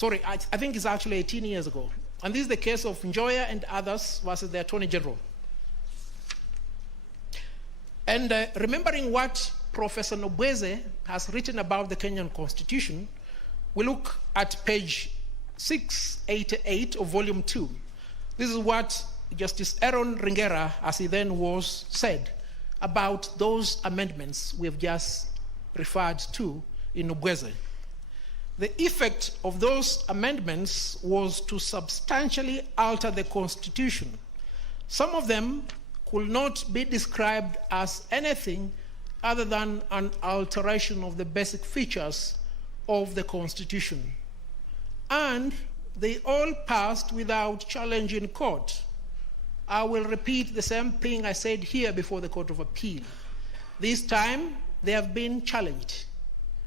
sorry, I think it's actually 18 years ago. And this is the case of Njoya and others versus the Attorney General. And remembering what Professor Nobweze has written about the Kenyan Constitution, we look at page 688 of volume 2. This is what Justice Aaron Ringera, as he then was, said about those amendments we have just referred to in Nobweze. The effect of those amendments was to substantially alter the Constitution. Some of them could not be described as anything other than an alteration of the basic features of the Constitution. And they all passed without challenge in court. I will repeat the same thing I said here before the Court of Appeal. This time, they have been challenged.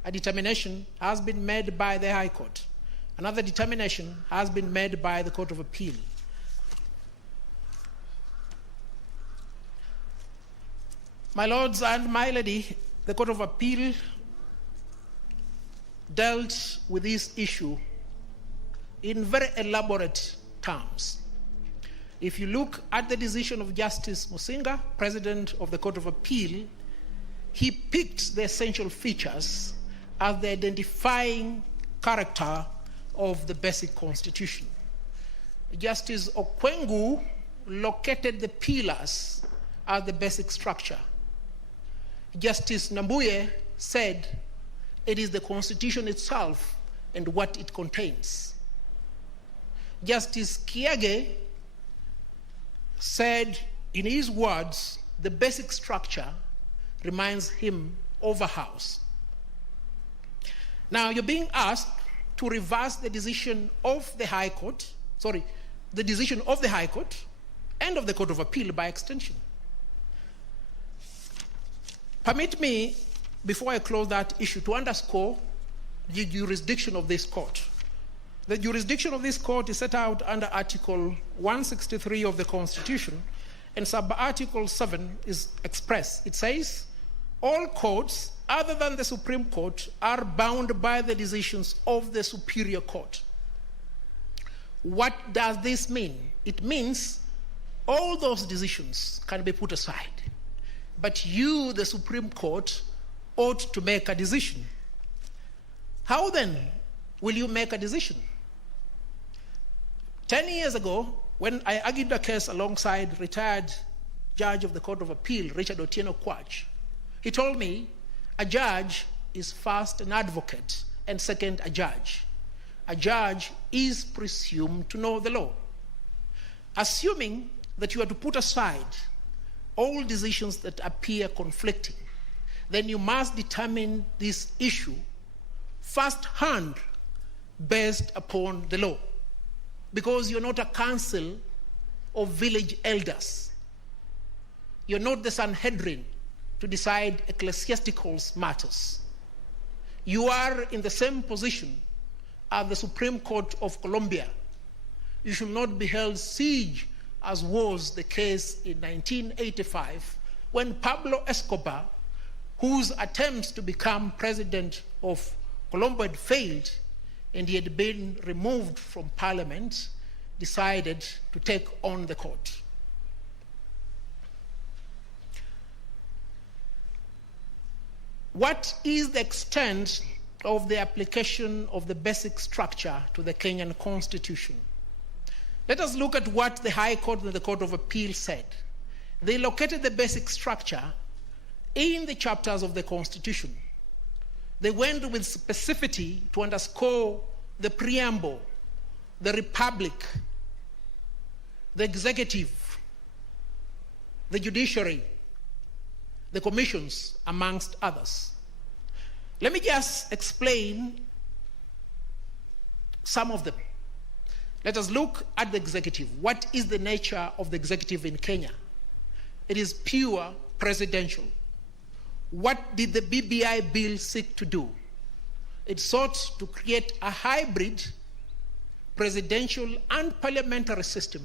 A determination has been made by the High Court. Another determination has been made by the Court of Appeal. My lords and my lady, the Court of Appeal dealt with this issue in very elaborate terms. If you look at the decision of Justice Musinga, President of the Court of Appeal, he picked the essential features as the identifying character of the basic constitution. Justice Okwengu located the pillars as the basic structure. Justice Nambuye said it is the constitution itself and what it contains. Justice Kiage said, in his words, the basic structure reminds him of a house. Now, you're being asked to reverse the decision of the High Court, the decision of the High Court and of the Court of Appeal by extension. Permit me, before I close that issue, to underscore the jurisdiction of this court. The jurisdiction of this court is set out under Article 163 of the Constitution, and sub-Article 7 is expressed. It says, all courts other than the Supreme Court are bound by the decisions of the Superior Court. What does this mean? It means all those decisions can be put aside, but you, the Supreme Court, ought to make a decision. How then will you make a decision? 10 years ago, when I argued the case alongside retired Judge of the Court of Appeal, Richard Otieno Kwach, he told me a judge is first an advocate and second a judge. A judge is presumed to know the law. Assuming that you are to put aside all decisions that appear conflicting, then you must determine this issue first-hand based upon the law, because you're not a council of village elders. You're not the Sanhedrin to decide ecclesiastical matters. You are in the same position as the Supreme Court of Colombia. You should not be held siege, as was the case in 1985, when Pablo Escobar, whose attempts to become president of Colombia had failed, and he had been removed from parliament, decided to take on the court. What is the extent of the application of the basic structure to the Kenyan Constitution? Let us look at what the High Court and the Court of Appeal said. They located the basic structure in the chapters of the Constitution. They went with specificity to underscore the preamble, the republic, the executive, the judiciary, the commissions, amongst others. Let me just explain some of them. Let us look at the executive. What is the nature of the executive in Kenya? It is pure presidential. What did the BBI bill seek to do? It sought to create a hybrid presidential and parliamentary system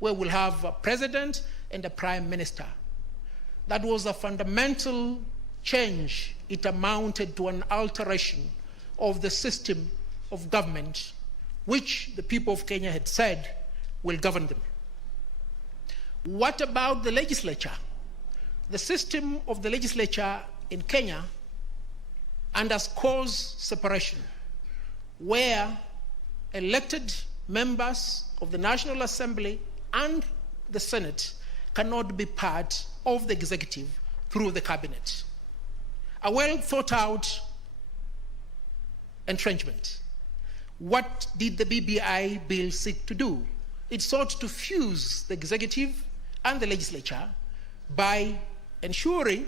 where we'll have a president and a prime minister. That was a fundamental change. It amounted to an alteration of the system of government which the people of Kenya had said will govern them. What about the legislature? The system of the legislature in Kenya underscores separation, where elected members of the National Assembly and the Senate cannot be part of the executive through the cabinet. A well thought out entrenchment. What did the BBI bill seek to do? It sought to fuse the executive and the legislature by ensuring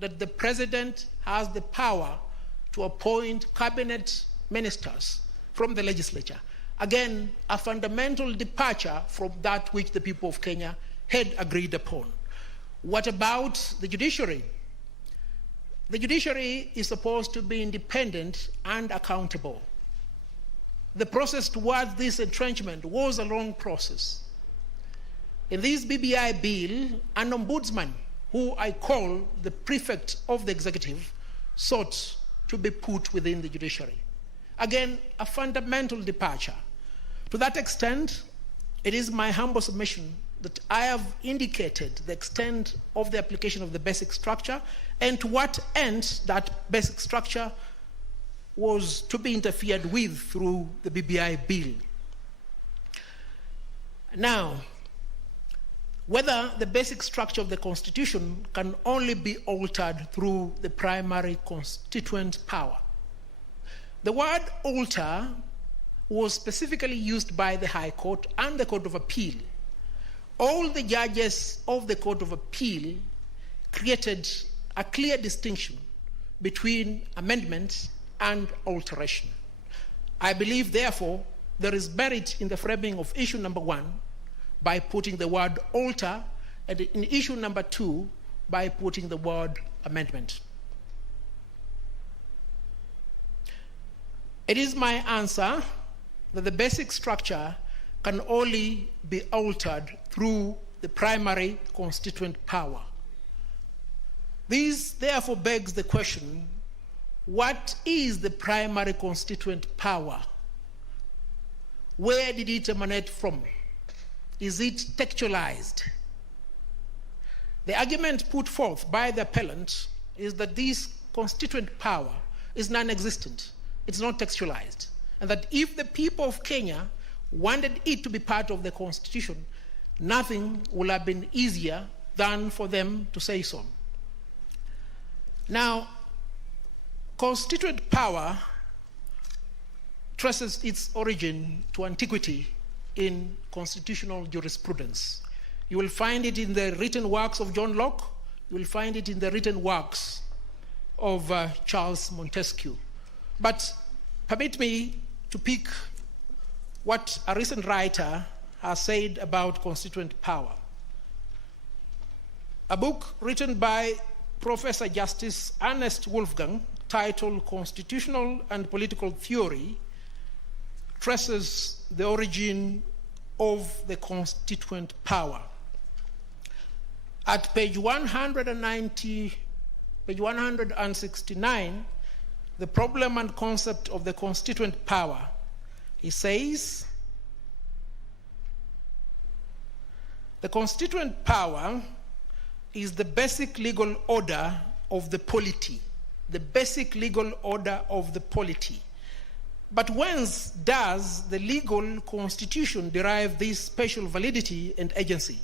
that the president has the power to appoint cabinet ministers from the legislature. Again, a fundamental departure from that which the people of Kenya had agreed upon. What about the judiciary? The judiciary is supposed to be independent and accountable. The process towards this entrenchment was a long process. In this BBI bill, an ombudsman, who I call the prefect of the executive, sought to be put within the judiciary. Again, a fundamental departure. To that extent, it is my humble submission that I have indicated the extent of the application of the basic structure and to what end that basic structure was to be interfered with through the BBI bill. Now, whether the basic structure of the Constitution can only be altered through the primary constituent power. The word alter was specifically used by the High Court and the Court of Appeal. All the judges of the Court of Appeal created a clear distinction between amendment and alteration. I believe, therefore, there is merit in the framing of issue number 1 by putting the word alter, and in issue number 2 by putting the word amendment. It is my answer that the basic structure can only be altered through the primary constituent power. This therefore begs the question, what is the primary constituent power? Where did it emanate from? Is it textualized? The argument put forth by the appellant is that this constituent power is non-existent. It's not textualized. And that if the people of Kenya wanted it to be part of the Constitution, nothing would have been easier than for them to say so. Now, constituent power traces its origin to antiquity in constitutional jurisprudence. You will find it in the written works of John Locke. You will find it in the written works of Charles Montesquieu. But permit me to pick what a recent writer has said about constituent power. A book written by Professor Justice Ernest Wolfgang, titled Constitutional and Political Theory, traces the origin of the constituent power. At page 169, the problem and concept of the constituent power, he says, the constituent power is the basic legal order of the polity, the basic legal order of the polity. But whence does the legal constitution derive this special validity and agency?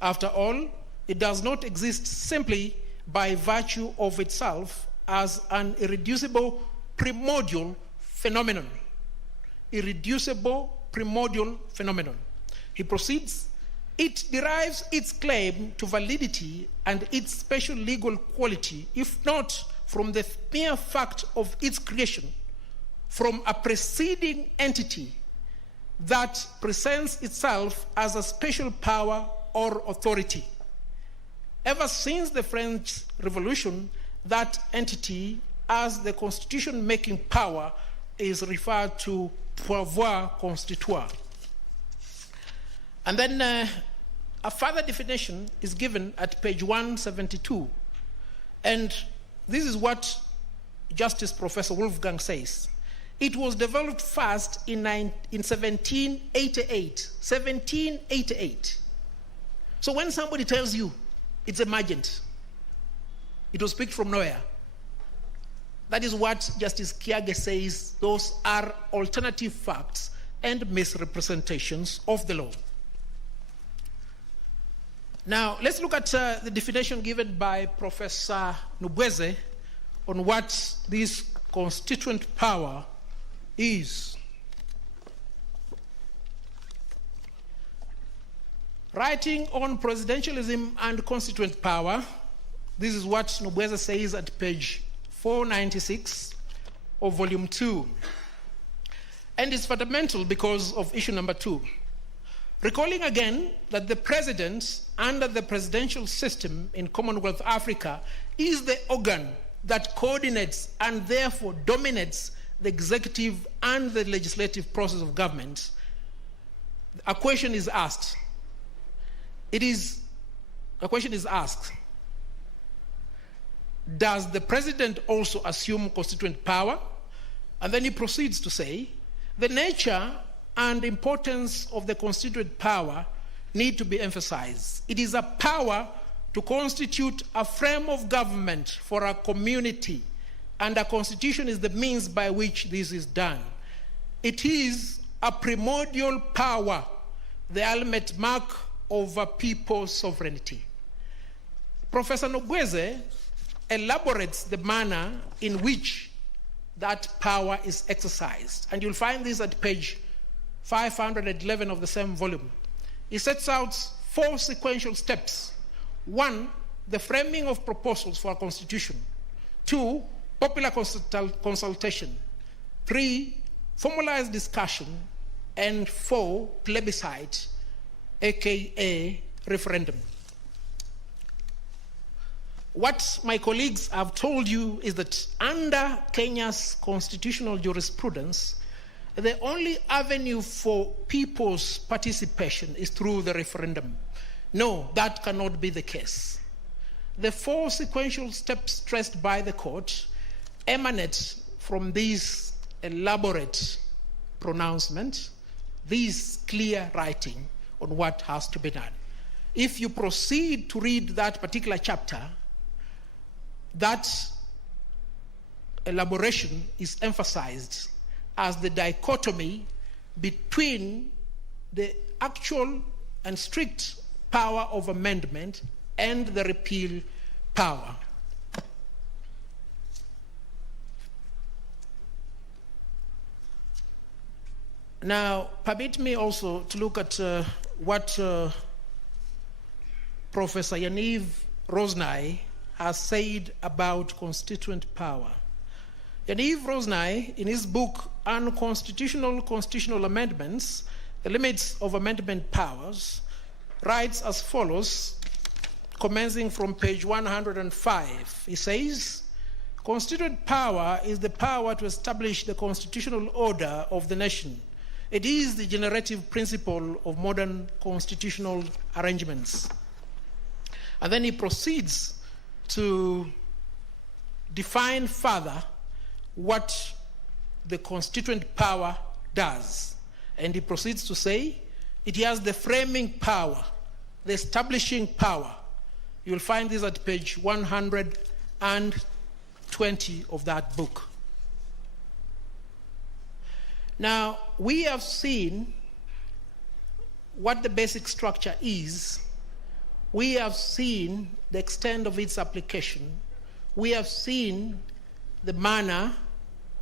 After all, it does not exist simply by virtue of itself as an irreducible primordial phenomenon. Irreducible primordial phenomenon. He proceeds, it derives its claim to validity and its special legal quality, if not from the mere fact of its creation, from a preceding entity that presents itself as a special power or authority. Ever since the French Revolution, that entity as the constitution-making power is referred to pouvoir constituant. And then a further definition is given at page 172. And this is what Justice Professor Wolfgang says. It was developed first in 1788. 1788. So when somebody tells you it's emergent, it was picked from nowhere. That is what Justice Kiage says. Those are alternative facts and misrepresentations of the law. Now, let's look at the definition given by Professor Nubweze on what this constituent power is. Writing on presidentialism and constituent power, this is what Nubweze says at page 496 of volume 2. And it's fundamental because of issue number 2. Recalling again that the president under the presidential system in Commonwealth Africa is the organ that coordinates and therefore dominates the executive and the legislative process of government, a question is asked. A question is asked. Does the president also assume constituent power? And then he proceeds to say, the nature and importance of the constituent power need to be emphasized. It is a power to constitute a frame of government for a community, and a constitution is the means by which this is done. It is a primordial power, the ultimate mark of a people's sovereignty. Professor Nubweze elaborates the manner in which that power is exercised, and you'll find this at page 511 of the same volume. He sets out 4 sequential steps. 1, the framing of proposals for a constitution. 2, popular consultation. 3, formalized discussion. And 4, plebiscite, aka referendum. What my colleagues have told you is that under Kenya's constitutional jurisprudence, the only avenue for people's participation is through the referendum. No, that cannot be the case. The 4 sequential steps stressed by the court emanate from this elaborate pronouncement, this clear writing on what has to be done. If you proceed to read that particular chapter, that elaboration is emphasized as the dichotomy between the actual and strict power of amendment and the repeal power. Now, permit me also to look at what Professor Yaniv Rosnai has said about constituent power. Yaniv Rosnai, in his book, Constitutional Amendments, The Limits of Amendment Powers, writes as follows, commencing from page 105. He says, constituent power is the power to establish the constitutional order of the nation. It is the generative principle of modern constitutional arrangements. And then he proceeds to define further what the constituent power does. And he proceeds to say, it has the framing power, the establishing power. You'll find this at page 120 of that book. Now, we have seen what the basic structure is. We have seen the extent of its application. We have seen the manner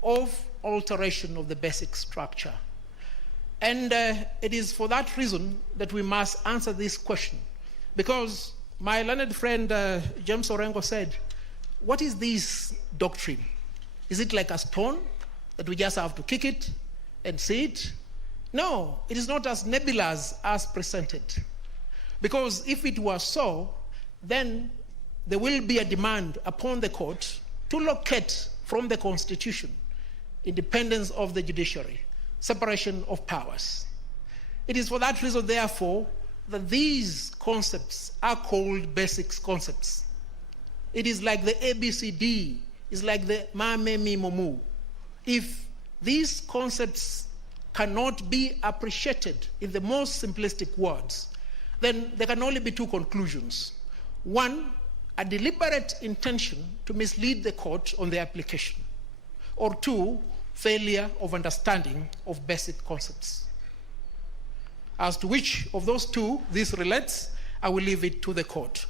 of alteration of the basic structure. And it is for that reason that we must answer this question. Because my learned friend James Orengo said, what is this doctrine? Is it like a stone that we just have to kick it and see it? No, it is not as nebulous as presented. Because if it was so, then there will be a demand upon the court to locate from the Constitution independence of the judiciary, separation of powers. It is for that reason, therefore, that these concepts are called basic concepts. It is like the ABCD, it's like the Ma Me Mi Momu. If these concepts cannot be appreciated in the most simplistic words, then there can only be two conclusions. One, a deliberate intention to mislead the court on the application. Or two, failure of understanding of basic concepts. As to which of those two this relates, I will leave it to the court.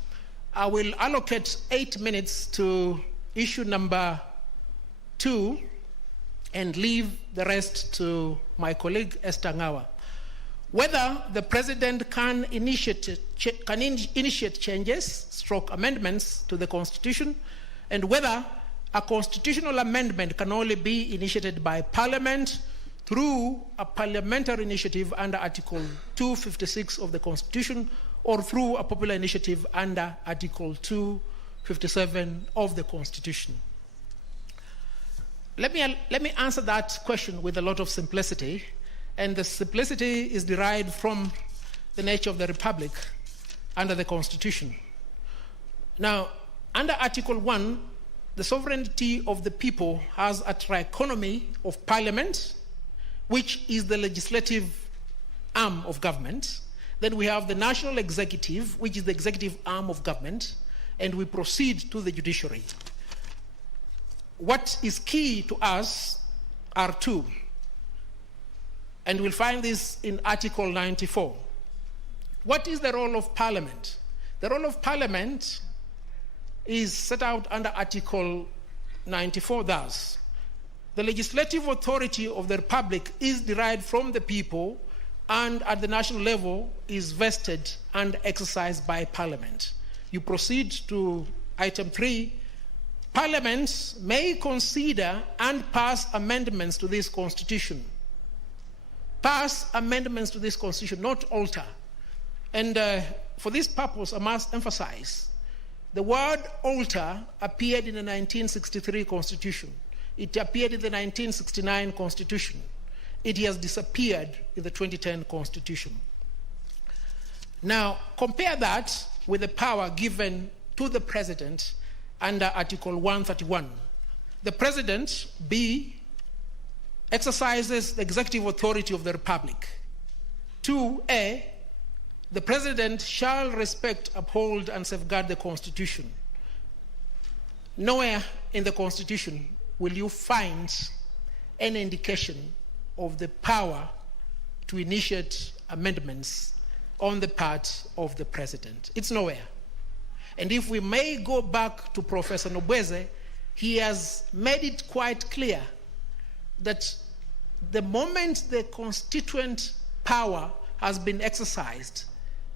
I will allocate 8 minutes to issue number 2 and leave the rest to my colleague Esther Ngawa. Whether the president can initiate changes, stroke amendments to the Constitution, and whether a constitutional amendment can only be initiated by Parliament through a parliamentary initiative under Article 256 of the Constitution or through a popular initiative under Article 257 of the Constitution. Let me answer that question with a lot of simplicity, and the simplicity is derived from the nature of the Republic under the Constitution. Now, under Article 1, the sovereignty of the people has a trichotomy of Parliament, which is the legislative arm of government. Then we have the national executive, which is the executive arm of government, and we proceed to the judiciary. What is key to us are two, and we'll find this in Article 94. What is the role of Parliament? The role of Parliament is set out under Article 94 thus: the legislative authority of the Republic is derived from the people and at the national level is vested and exercised by Parliament. You proceed to item 3. Parliaments may consider and pass amendments to this Constitution. Pass amendments to this Constitution, not alter. And for this purpose, I must emphasize, the word alter appeared in the 1963 Constitution. It appeared in the 1969 Constitution. It has disappeared in the 2010 Constitution. Now, compare that with the power given to the President under Article 131. The President, B, exercises the executive authority of the Republic. 2A, the President shall respect, uphold, and safeguard the Constitution. Nowhere in the Constitution will you find any indication of the power to initiate amendments on the part of the President. It's nowhere. And if we may go back to Professor Nobweze, he has made it quite clear that the moment the constituent power has been exercised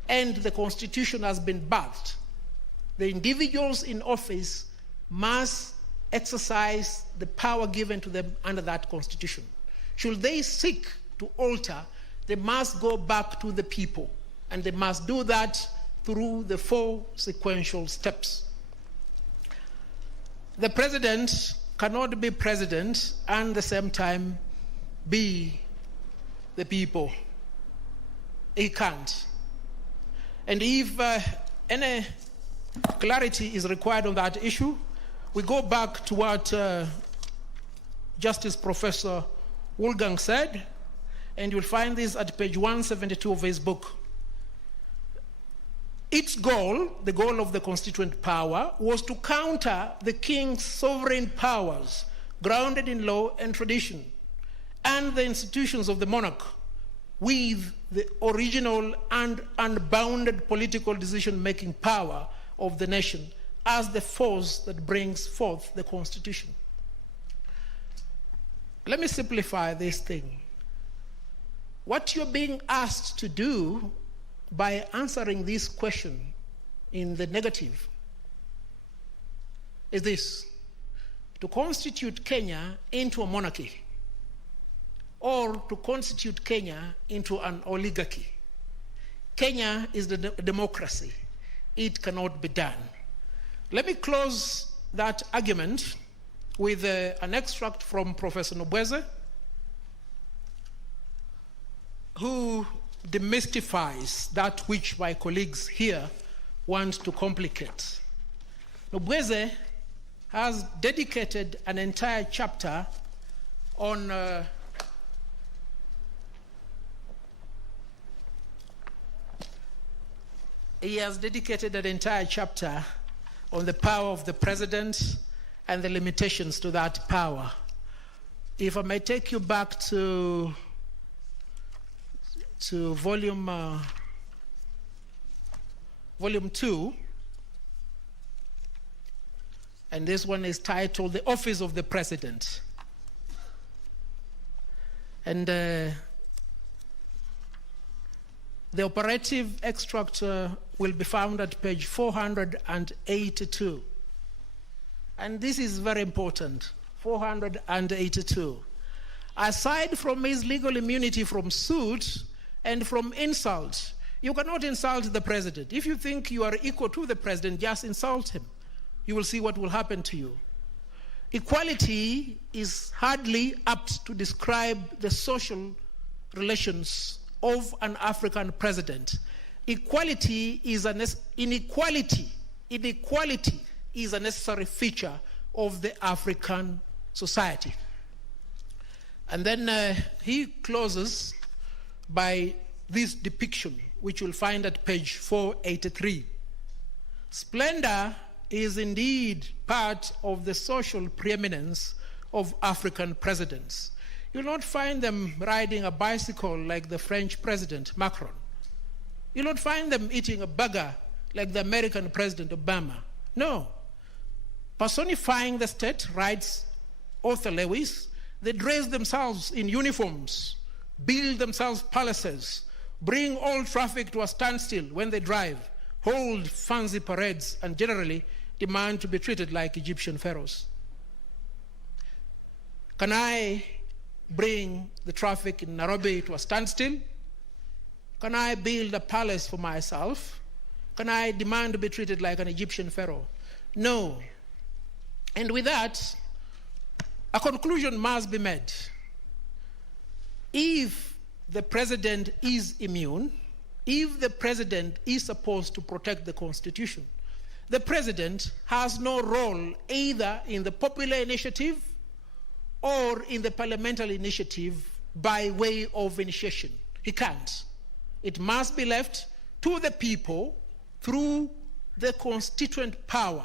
and the Constitution has been birthed, the individuals in office must exercise the power given to them under that Constitution. Should they seek to alter, they must go back to the people, and they must do that through the 4 sequential steps. The President cannot be President and at the same time be the people. He can't. And if any clarity is required on that issue, we go back to what Justice Professor Wolfgang said, and you'll find this at page 172 of his book. Its goal, the goal of the constituent power, was to counter the king's sovereign powers grounded in law and tradition and the institutions of the monarch with the original and unbounded political decision-making power of the nation as the force that brings forth the Constitution. Let me simplify this thing. What you're being asked to do by answering this question in the negative is this: to constitute Kenya into a monarchy or to constitute Kenya into an oligarchy. Kenya is the democracy. It cannot be done. Let me close that argument with an extract from Professor Nobweze, who demystifies that which my colleagues here want to complicate. Nobweze has dedicated an entire chapter on he has dedicated an entire chapter on the power of the president and the limitations to that power. If I may take you back to volume 2, and this one is titled The Office of the President. And the operative extract will be found at page 482. And this is very important, 482. Aside from his legal immunity from suit and from insult, you cannot insult the president. If you think you are equal to the president, just insult him. You will see what will happen to you. Equality is hardly apt to describe the social relations of an African president. Inequality is a necessary feature of the African society. And then he closes by this depiction, which you'll find at page 483. Splendor is indeed part of the social preeminence of African presidents. You'll not find them riding a bicycle like the French president, Macron. You'll not find them eating a burger like the American president, Obama. No. Personifying the state, writes Arthur Lewis, they dress themselves in uniforms, build themselves palaces, bring all traffic to a standstill when they drive, hold fancy parades, and generally demand to be treated like Egyptian pharaohs. Can I bring the traffic in Nairobi to a standstill? Can I build a palace for myself? Can I demand to be treated like an Egyptian pharaoh? No. And with that, a conclusion must be made. If the president is immune, if the president is supposed to protect the Constitution, the president has no role either in the popular initiative or in the parliamentary initiative by way of initiation. He can't. It must be left to the people through the constituent power,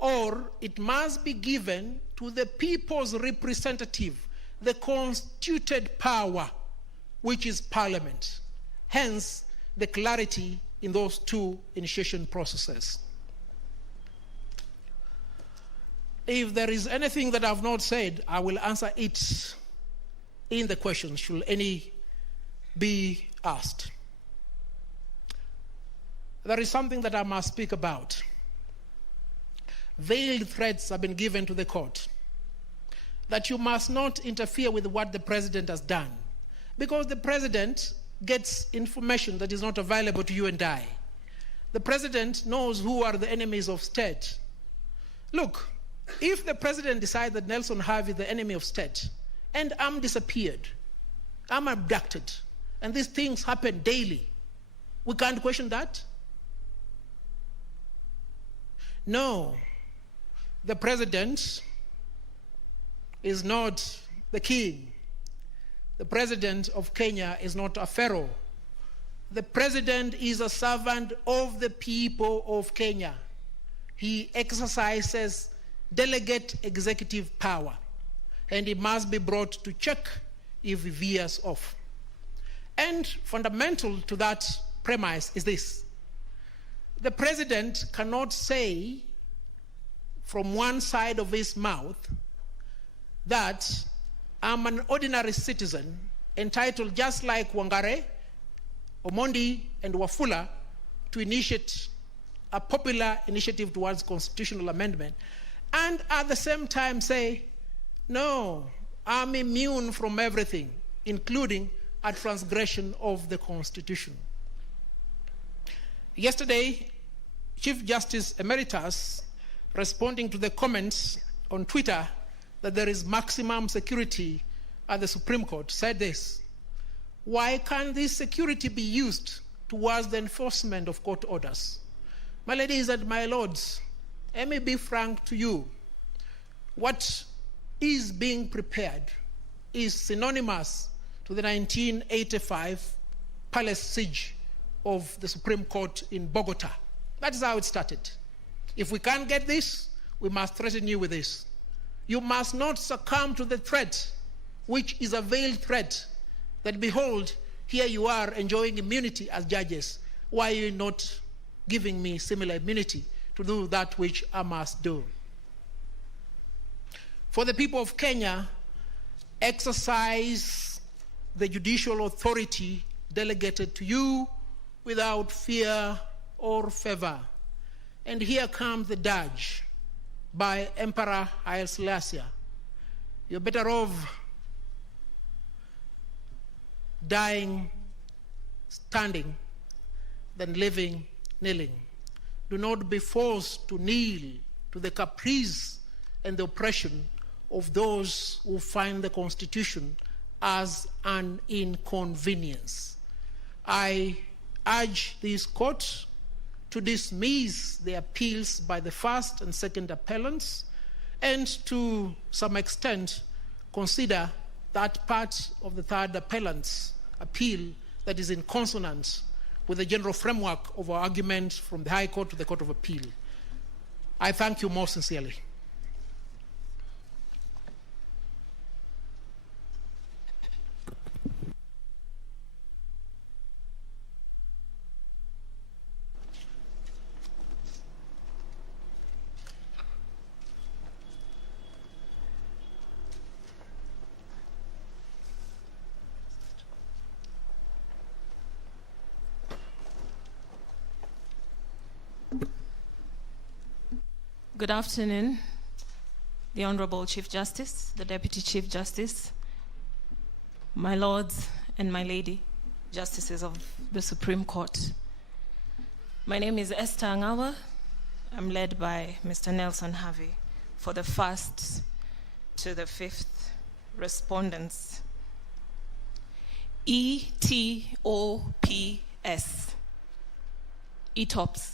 or it must be given to the people's representative, the constituted power, which is parliament. Hence, the clarity in those two initiation processes. If there is anything that I've not said, I will answer it in the questions, should any be asked. There is something that I must speak about. Veiled threats have been given to the court that you must not interfere with what the president has done, because the president gets information that is not available to you and I. The president knows who are the enemies of state. Look, if the president decides that Nelson Harvey is the enemy of state, and I'm disappeared, I'm abducted, and these things happen daily, we can't question that? No. The president is not the king. The president of Kenya is not a pharaoh. The president is a servant of the people of Kenya. He exercises delegate executive power, and he must be brought to check if he veers off. And fundamental to that premise is this: the president cannot say from one side of his mouth that I'm an ordinary citizen entitled, just like Wangare, Omondi, and Wafula, to initiate a popular initiative towards constitutional amendment, and at the same time say, no, I'm immune from everything, including a transgression of the Constitution. Yesterday, Chief Justice Emeritus, responding to the comments on Twitter that there is maximum security at the Supreme Court, said this: why can't this security be used towards the enforcement of court orders? My ladies and my lords, let me be frank to you. What is being prepared is synonymous to the 1985 palace siege of the Supreme Court in Bogota. That is how it started. If we can't get this, we must threaten you with this. You must not succumb to the threat, which is a veiled threat, that behold, here you are enjoying immunity as judges. Why are you not giving me similar immunity to do that which I must do? For the people of Kenya, exercise the judicial authority delegated to you without fear or favor. And here comes the dirge by Emperor Haile Selassie. You're better off dying standing than living kneeling. Do not be forced to kneel to the caprice and the oppression of those who find the Constitution as an inconvenience. I urge this court to dismiss the appeals by the first and second appellants, and to some extent consider that part of the third appellant's appeal that is in consonance with the general framework of our argument from the High Court to the Court of Appeal. I thank you most sincerely. Good afternoon, the Honorable Chief Justice, the Deputy Chief Justice, my lords and my lady, Justices of the Supreme Court. My name is Esther Angawa. I'm led by Mr. Nelson Harvey for the first to the fifth respondents. ETOPS. ETOPS.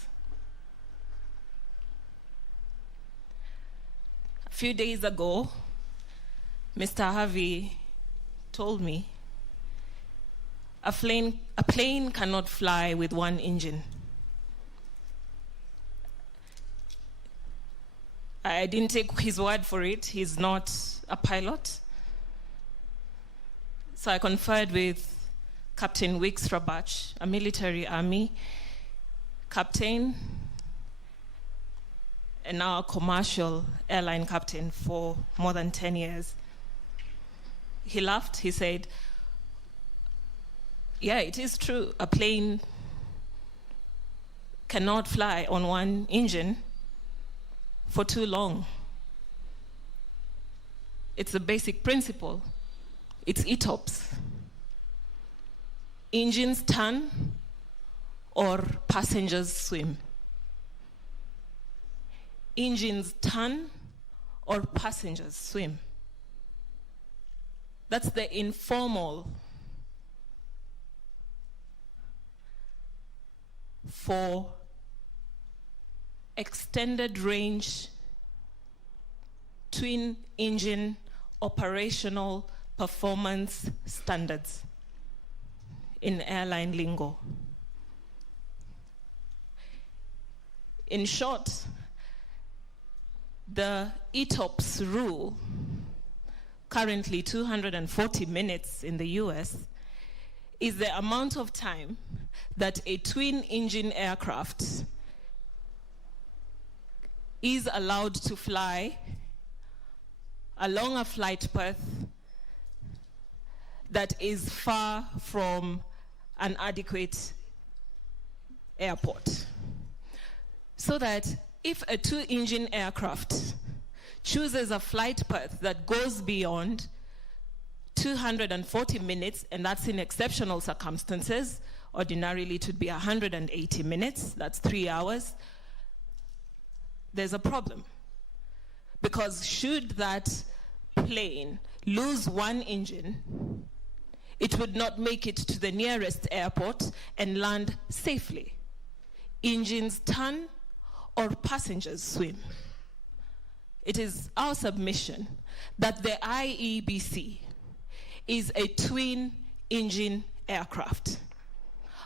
A few days ago, Mr. Harvey told me a plane cannot fly with one engine. I didn't take his word for it. He's not a pilot. So I conferred with Captain Wicks Rabach, a military army captain, and now a commercial airline captain for more than 10 years. He laughed. He said, yeah, it is true. A plane cannot fly on one engine for too long. It's a basic principle. It's ETOPS. Engines turn or passengers swim. Engines turn or passengers swim. That's the informal for extended range twin engine operational performance standards in airline lingo. In short, the ETOPS rule, currently 240 minutes in the US, is the amount of time that a twin-engine aircraft is allowed to fly along a flight path that is far from an adequate airport. So that if a two-engine aircraft chooses a flight path that goes beyond 240 minutes, and that's in exceptional circumstances, ordinarily it would be 180 minutes, that's 3 hours, there's a problem. Because should that plane lose one engine, it would not make it to the nearest airport and land safely. Engines turn or passengers swim. it is our submission that the IEBC is a twin-engine aircraft.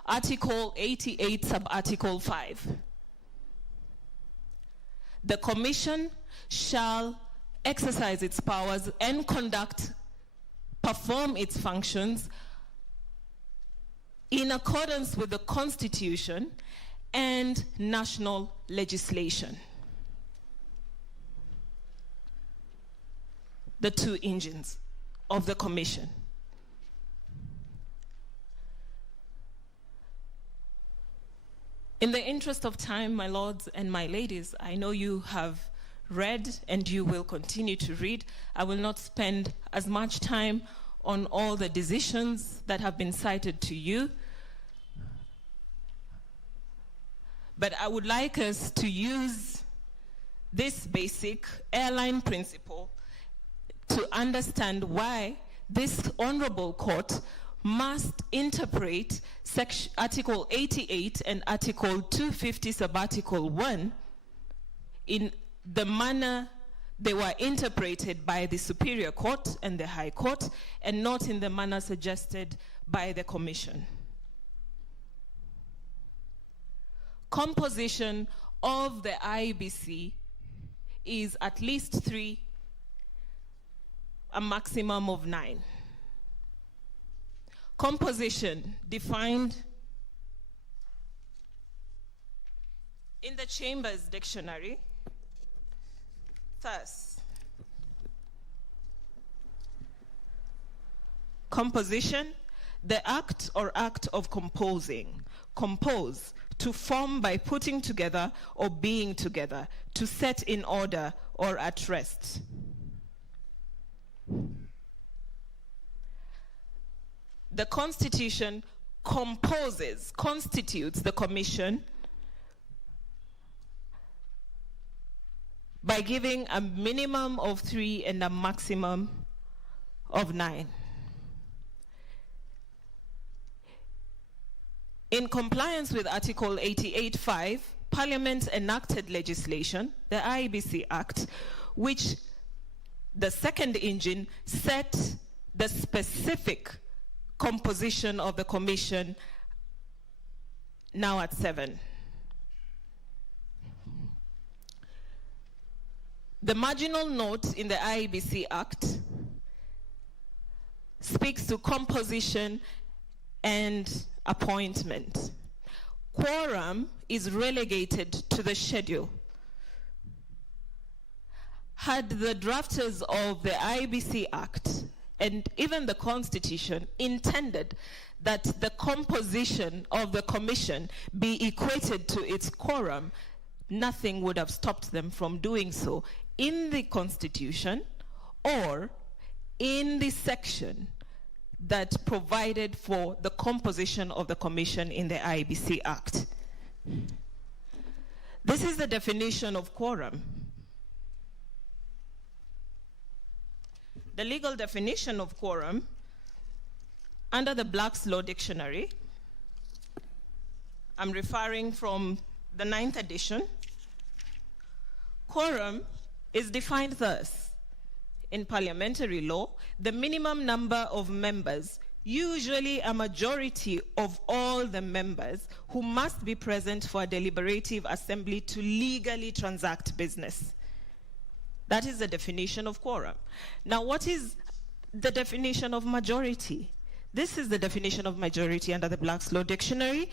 Article 88, sub-article 5. The Commission shall exercise its powers and perform its functions in accordance with the Constitution and national legislation. The two engines of the Commission. In the interest of time, my lords and my ladies, I know you have read and you will continue to read. I will not spend as much time on all the decisions that have been cited to you. But I would like us to use this basic airline principle to understand why this honorable court must interpret Article 88 and Article 250 sub-article 1 in the manner they were interpreted by the Superior Court and the High Court, and not in the manner suggested by the Commission. Composition of the IBC is at least 3, a maximum of 9. Composition defined in the Chambers Dictionary thus: composition, the act or act of composing. Compose, to form by putting together or being together, to set in order or at rest. The Constitution constitutes the Commission by giving a minimum of 3 and a maximum of 9. In compliance with Article 88.5, Parliament enacted legislation, the IEBC Act, which the second engine set the specific composition of the Commission now at 7. The marginal note in the IEBC Act speaks to composition and appointment. Quorum is relegated to the schedule. Had the drafters of the IEBC Act and even the Constitution intended that the composition of the Commission be equated to its quorum, nothing would have stopped them from doing so in the Constitution or in the section that provided for the composition of the Commission in the IEBC Act. This is the definition of quorum. The legal definition of quorum under the Black's Law Dictionary, I'm referring from the 9th edition. Quorum is defined thus: in parliamentary law, the minimum number of members, usually a majority of all the members, who must be present for a deliberative assembly to legally transact business. That is the definition of quorum. Now, what is the definition of majority? This is the definition of majority under the Black's Law Dictionary: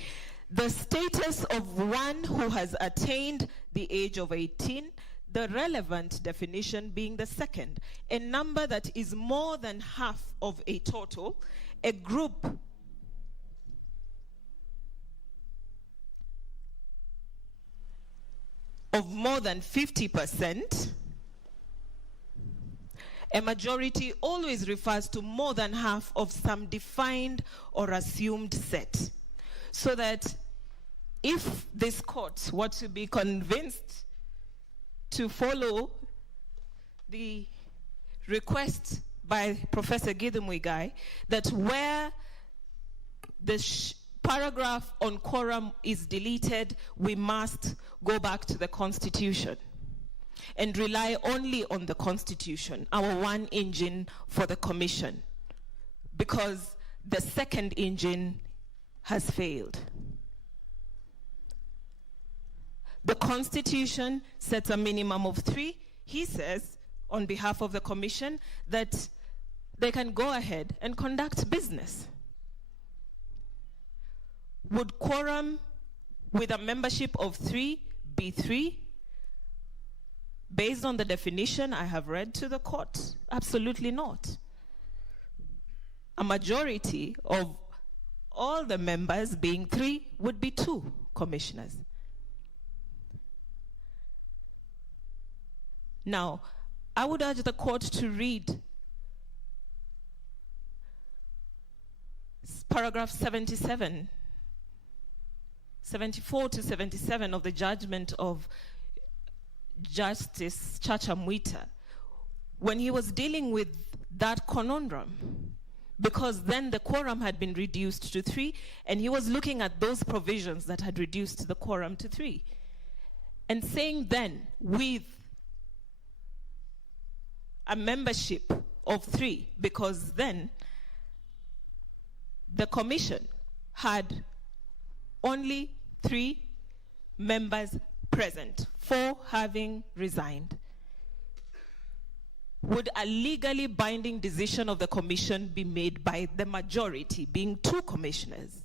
the status of one who has attained the age of 18, the relevant definition being the second, a number that is more than half of a total, a group of more than 50%. A majority always refers to more than half of some defined or assumed set. So that if this court were to be convinced to follow the request by Professor Githu, that where the paragraph on quorum is deleted, we must go back to the Constitution. and rely only on the Constitution, our one engine for the Commission, because the second engine has failed. The Constitution sets a minimum of 3. He says, on behalf of the Commission, that they can go ahead and conduct business. Would quorum with a membership of 3 be 3? Based on the definition I have read to the court, absolutely not. A majority of all the members being 3 would be 2 commissioners. Now, I would urge the court to read paragraph 77, 74 to 77 of the judgment of Justice Chacha Mwita, when he was dealing with that conundrum, because then the quorum had been reduced to 3, and he was looking at those provisions that had reduced the quorum to 3, and saying then, with a membership of 3, because then the commission had only 3 members present, 4 having resigned. Would a legally binding decision of the commission be made by the majority, being 2 commissioners?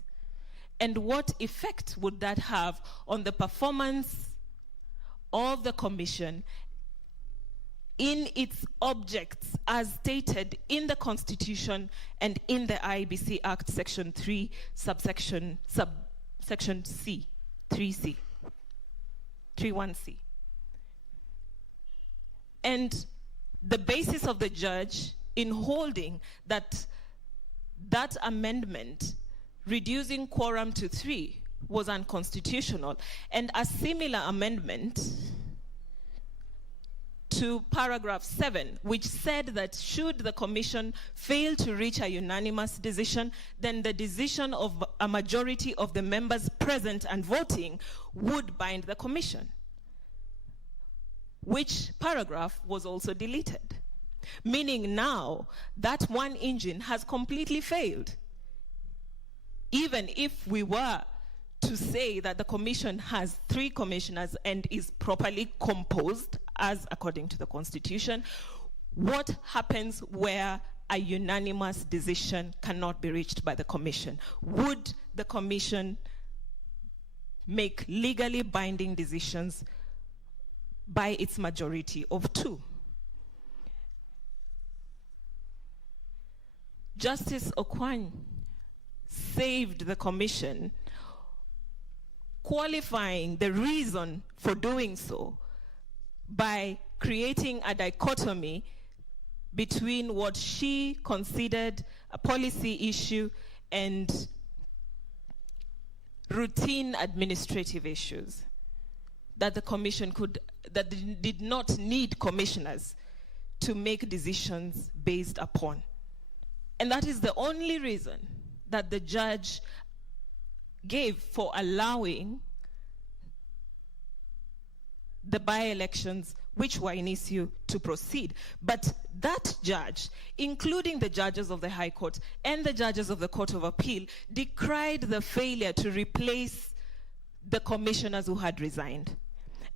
And what effect would that have on the performance of the commission in its objects as stated in the Constitution and in the IBC Act, Section 3, subsection C, 3C, 31C? And the basis of the judge in holding that that amendment reducing quorum to 3 was unconstitutional, and a similar amendment to paragraph 7, which said that should the commission fail to reach a unanimous decision, then the decision of a majority of the members present and voting would bind the commission, which paragraph was also deleted. Meaning now that one engine has completely failed. Even if we were to say that the commission has 3 commissioners and is properly composed as according to the Constitution, what happens where a unanimous decision cannot be reached by the commission? Would the commission make legally binding decisions by its majority of 2? Justice Okwany saved the commission, qualifying the reason for doing so by creating a dichotomy between what she considered a policy issue and routine administrative issues that the commission did not need commissioners to make decisions based upon. And that is the only reason that the judge gave for allowing the by-elections which were in issue to proceed. But that judge, including the judges of the High Court and the judges of the Court of Appeal, decried the failure to replace the commissioners who had resigned.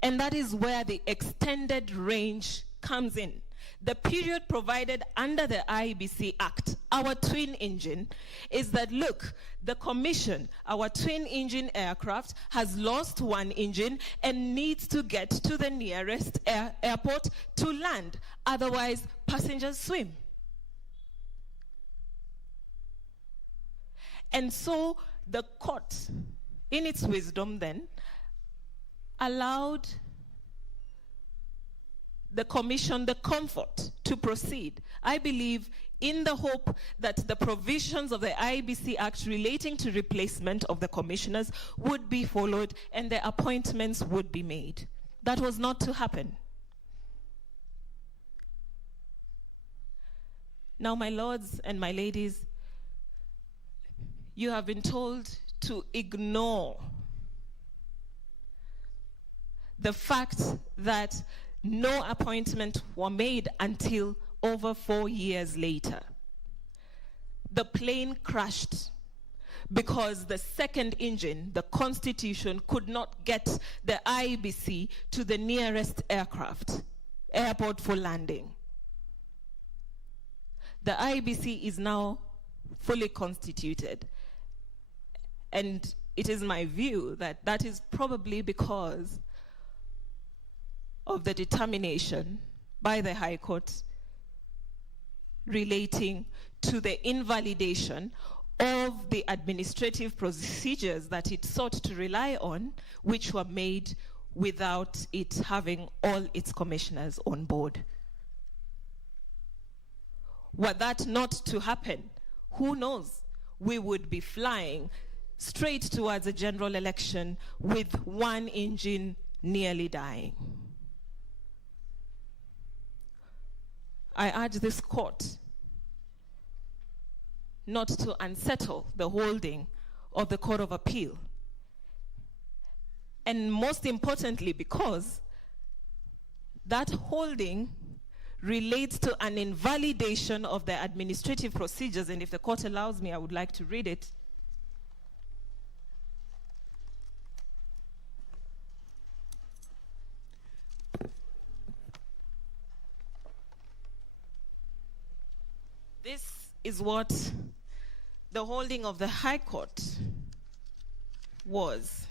And that is where the extended range comes in. The period provided under the IBC Act, our twin engine, is that, look, the commission, our twin engine aircraft, has lost one engine and needs to get to the nearest airport to land. Otherwise, passengers swim. And so the court, in its wisdom then, allowed the commission the comfort to proceed, I believe, in the hope that the provisions of the IBC Act relating to replacement of the commissioners would be followed and the appointments would be made. That was not to happen. Now, my lords and my ladies, you have been told to ignore the fact that No appointment were made until over 4 years later. The plane crashed because the second engine, the Constitution, could not get the IEBC to the nearest airport for landing. The IEBC is now fully constituted, and it is my view that that is probably because of the determination by the High Court relating to the invalidation of the administrative procedures that it sought to rely on, which were made without it having all its commissioners on board. Were that not to happen, who knows? We would be flying straight towards a general election with one engine nearly dying. I urge this court not to unsettle the holding of the Court of Appeal. And most importantly, because that holding relates to an invalidation of the administrative procedures, and if the court allows me, I would like to read it. This is what the holding of the High Court was.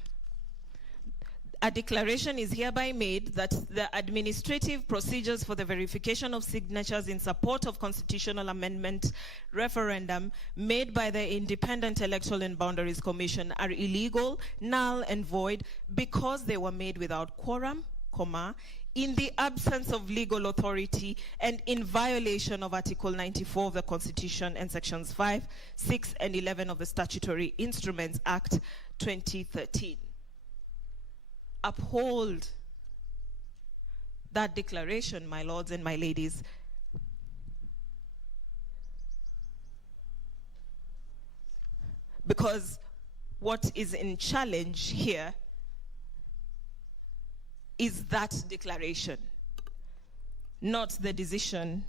A declaration is hereby made that the administrative procedures for the verification of signatures in support of constitutional amendment referendum made by the Independent Electoral and Boundaries Commission are illegal, null, and void because they were made without quorum, in the absence of legal authority and in violation of Article 94 of the Constitution and Sections 5, 6, and 11 of the Statutory Instruments Act 2013. Uphold that declaration, my lords and my ladies. Because what is in challenge here is that declaration, not the decision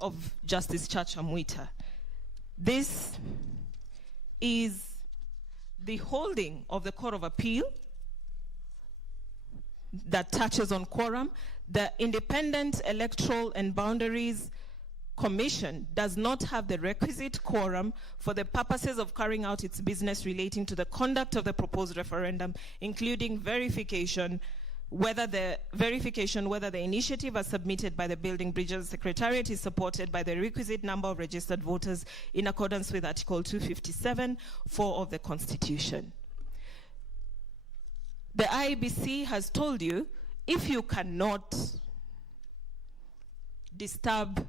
of Justice Chacha Mwita. This is the holding of the Court of Appeal that touches on quorum. The Independent Electoral and Boundaries Commission does not have the requisite quorum for the purposes of carrying out its business relating to the conduct of the proposed referendum, including verification whether the initiative as submitted by the Building Bridges Secretariat is supported by the requisite number of registered voters in accordance with Article 257(4) of the Constitution. The IEBC has told you, if you cannot disturb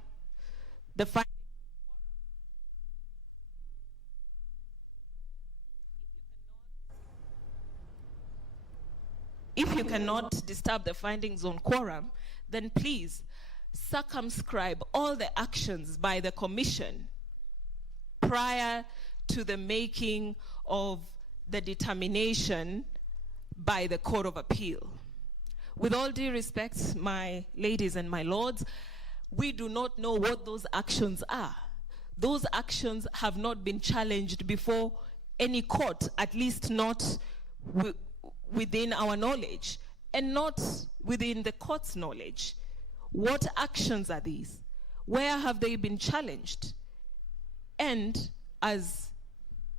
the findings on quorum, then please circumscribe all the actions by the Commission prior to the making of the determination by the Court of Appeal. With all due respect, my ladies and my lords, we do not know what those actions are. Those actions have not been challenged before any court, at least not within our knowledge, and not within the court's knowledge. What actions are these? Where have they been challenged? And as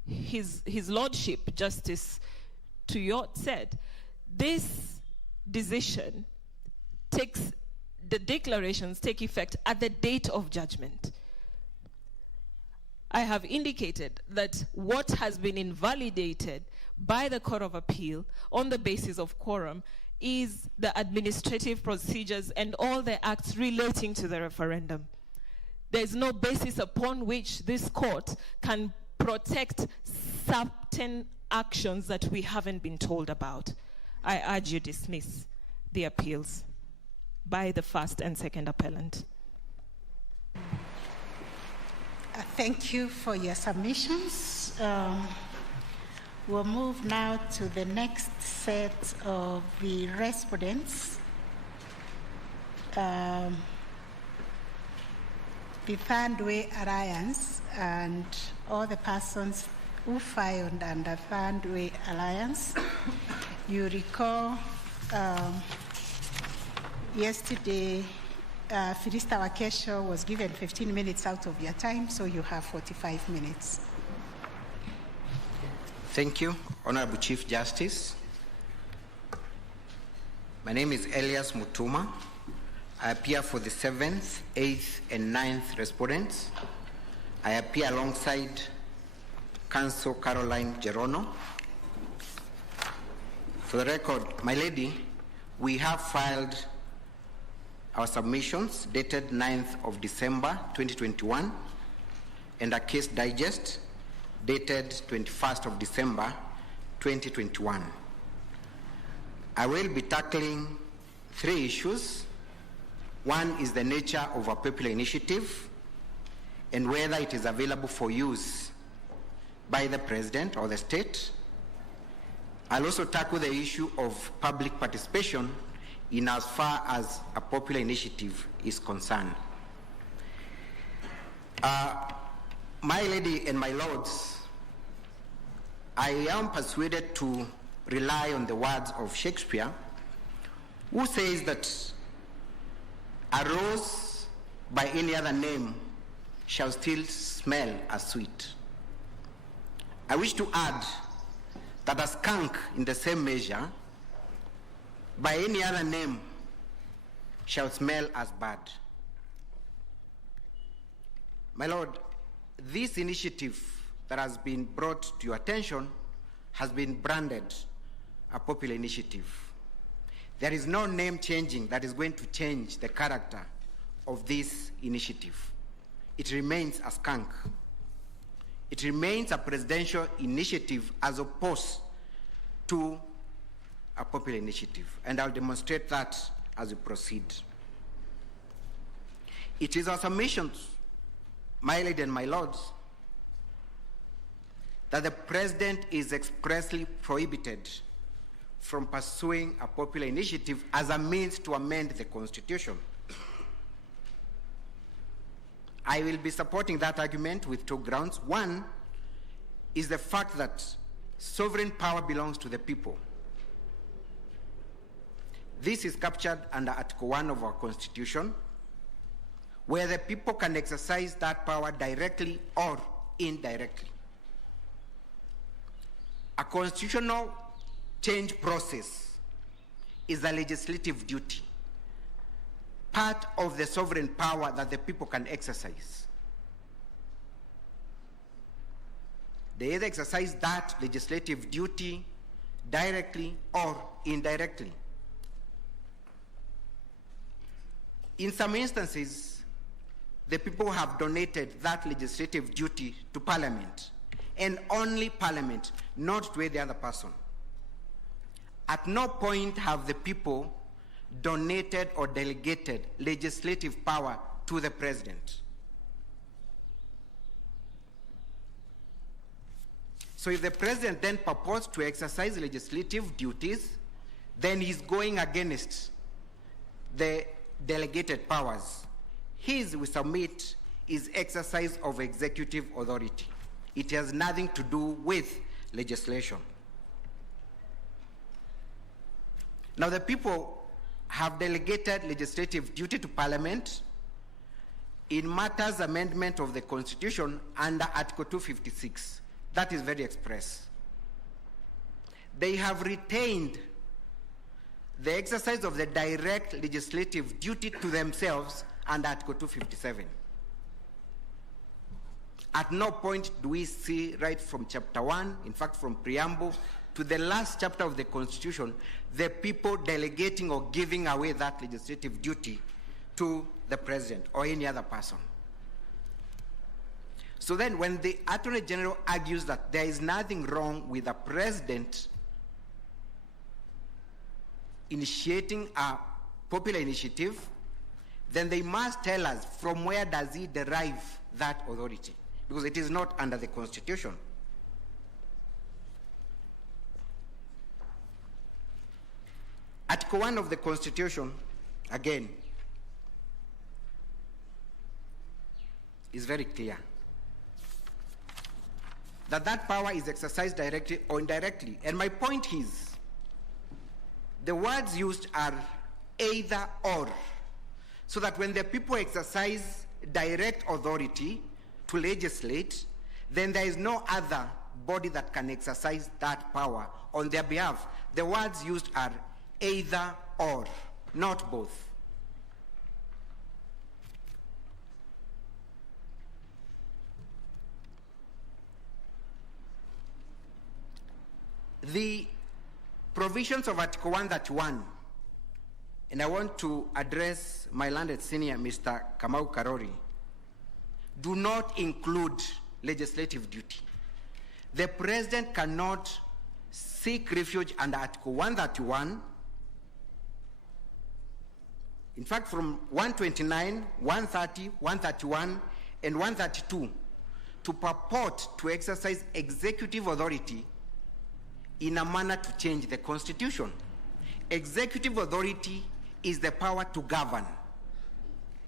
His Lordship, Justice Tuyot, said, this decision the declarations take effect at the date of judgment. I have indicated that what has been invalidated by the Court of Appeal on the basis of quorum is the administrative procedures and all the acts relating to the referendum. There is no basis upon which this court can protect certain actions that we haven't been told about. I urge you dismiss the appeals by the first and second appellant. Thank you for your submissions. We'll move now to the next set of the respondents. The Third Way Alliance and all the persons who filed under Third Way Alliance. You recall yesterday, Filista Wakesho was given 15 minutes out of your time, so you have 45 minutes. Thank you, Honorable Chief Justice. My name is Elias Mutuma. I appear for the 7th, 8th, and 9th respondents. I appear alongside Counsel Caroline Gerono. For the record, my lady, we have filed our submissions dated 9th of December 2021 and a case digest dated 21st of December 2021. I will be tackling 3 issues. One is the nature of a popular initiative and whether it is available for use by the president or the state. I'll also tackle the issue of public participation in as far as a popular initiative is concerned. My lady and my lords, I am persuaded to rely on the words of Shakespeare, who says that a rose by any other name shall still smell as sweet. I wish to add that a skunk in the same measure, by any other name, shall smell as bad. My Lord, this initiative that has been brought to your attention has been branded a popular initiative. There is no name changing that is going to change the character of this initiative. It remains a skunk. It remains a presidential initiative as opposed to a popular initiative, and I'll demonstrate that as we proceed. It is our submissions, my lady and my lords, that the president is expressly prohibited from pursuing a popular initiative as a means to amend the Constitution. I will be supporting that argument with 2 grounds. One is the fact that sovereign power belongs to the people. This is captured under Article 1 of our Constitution, where the people can exercise that power directly or indirectly. A constitutional change process is a legislative duty, part of the sovereign power that the people can exercise. They either exercise that legislative duty directly or indirectly. In some instances, the people have donated that legislative duty to Parliament, and only Parliament, not to any other person. At no point have the people donated or delegated legislative power to the president. So if the president then purports to exercise legislative duties, then he's going against the delegated powers. His, we submit, is exercise of executive authority. It has nothing to do with legislation. Now, the people have delegated legislative duty to Parliament in matters amendment of the Constitution under Article 256. That is very express. They have retained the exercise of the direct legislative duty to themselves under Article 257. At no point do we see, right from Chapter 1, in fact from preamble, to the last chapter of the Constitution, the people delegating or giving away that legislative duty to the president or any other person. So then when the Attorney General argues that there is nothing wrong with the president initiating a popular initiative, then they must tell us from where does he derive that authority, because it is not under the Constitution. Article 1 of the Constitution, again, is very clear that power is exercised directly or indirectly. And my point is, the words used are either or, so that when the people exercise direct authority to legislate, then there is no other body that can exercise that power on their behalf. The words used are either or, not both. The provisions of Article 131, and I want to address my landed senior, Mr. Kamau Karori, do not include legislative duty. The President cannot seek refuge under Article 131. In fact, from 129, 130, 131, and 132, to purport to exercise executive authority in a manner to change the Constitution. Executive authority is the power to govern.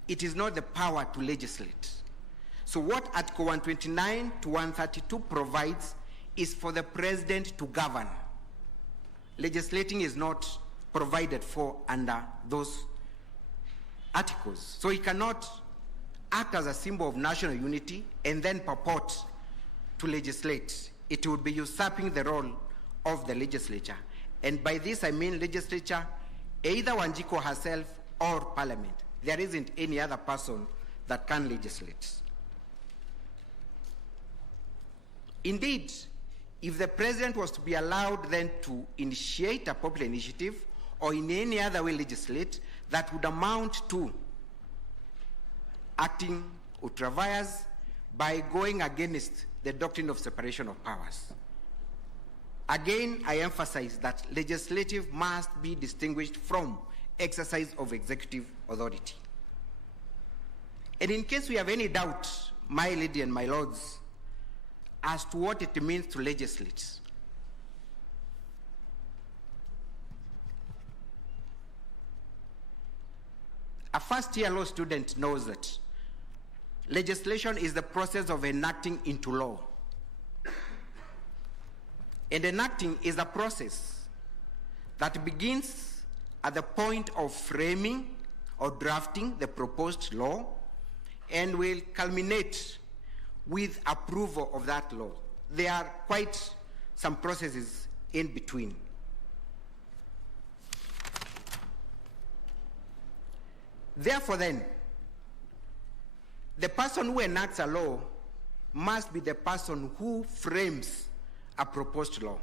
It is not the power to legislate. So what Article 129 to 132 provides is for the President to govern. Legislating is not provided for under those articles. So he cannot act as a symbol of national unity and then purport to legislate. It would be usurping the role of the legislature. And by this I mean legislature, either Wanjiku herself or Parliament. There isn't any other person that can legislate. Indeed, if the President was to be allowed then to initiate a popular initiative or in any other way legislate, that would amount to acting ultra vires by going against the doctrine of separation of powers. Again, I emphasize that legislative must be distinguished from exercise of executive authority. And in case we have any doubt, my lady and my lords, as to what it means to legislate, a first-year law student knows that legislation is the process of enacting into law. And enacting is a process that begins at the point of framing or drafting the proposed law and will culminate with approval of that law. There are quite some processes in between. Therefore then, the person who enacts a law must be the person who frames a proposed law.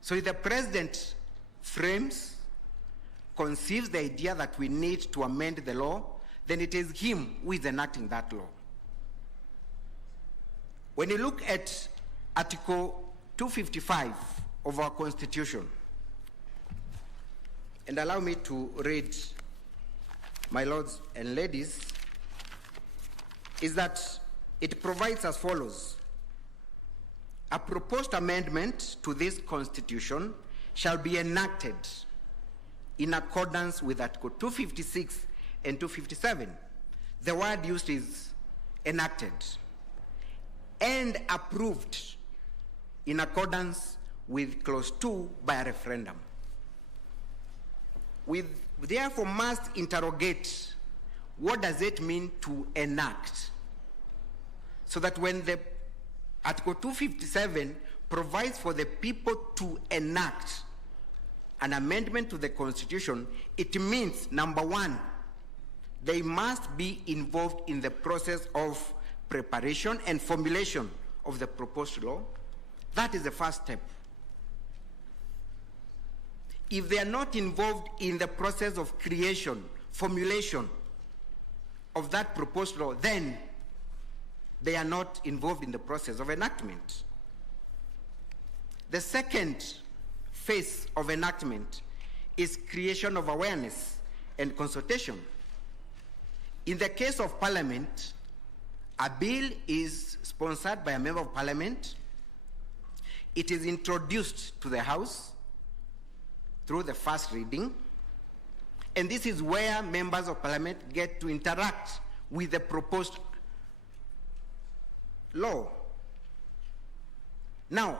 So if the President frames, conceives the idea that we need to amend the law, then it is him who is enacting that law. When you look at Article 255 of our Constitution, and allow me to read, my lords and ladies, is that it provides as follows: a proposed amendment to this Constitution shall be enacted in accordance with Article 256 and 257. The word used is enacted, and approved in accordance with Clause 2 by a referendum. We therefore must interrogate, what does it mean to enact? So that when the Article 257 provides for the people to enact an amendment to the Constitution, it means, number one, they must be involved in the process of preparation and formulation of the proposed law. That is the first step. If they are not involved in the process of creation, formulation of that proposed law, then they are not involved in the process of enactment. The second phase of enactment is creation of awareness and consultation. In the case of Parliament, a bill is sponsored by a member of Parliament. It is introduced to the House. through the first reading, and this is where members of parliament get to interact with the proposed law. Now,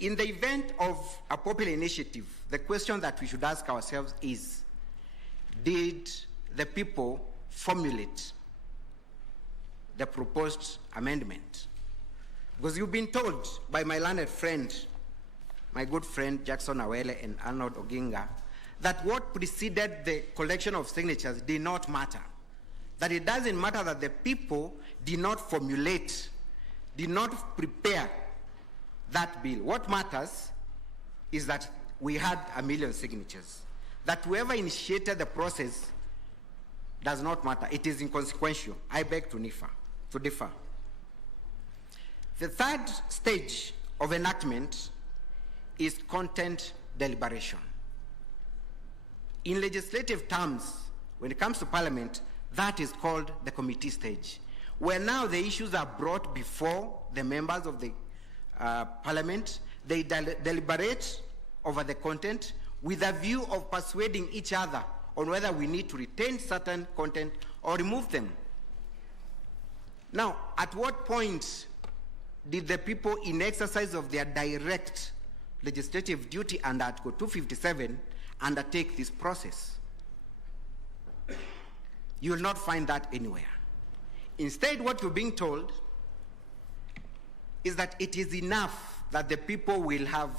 in the event of a popular initiative, the question that we should ask ourselves is, did the people formulate the proposed amendment? Because you've been told by my learned friend, my good friend Jackson Awele and Arnold Odinga, that what preceded the collection of signatures did not matter. That it doesn't matter that the people did not formulate, did not prepare that bill. What matters is that we had 1 million signatures. That whoever initiated the process does not matter. It is inconsequential. I beg to differ. The third stage of enactment is content deliberation. In legislative terms, when it comes to parliament, that is called the committee stage, where now the issues are brought before the members of the parliament. They deliberate over the content with a view of persuading each other on whether we need to retain certain content or remove them. Now, at what point did the people, in exercise of their direct legislative duty under Article 257, undertake this process? You will not find that anywhere. Instead, what you're being told is that it is enough that the people will have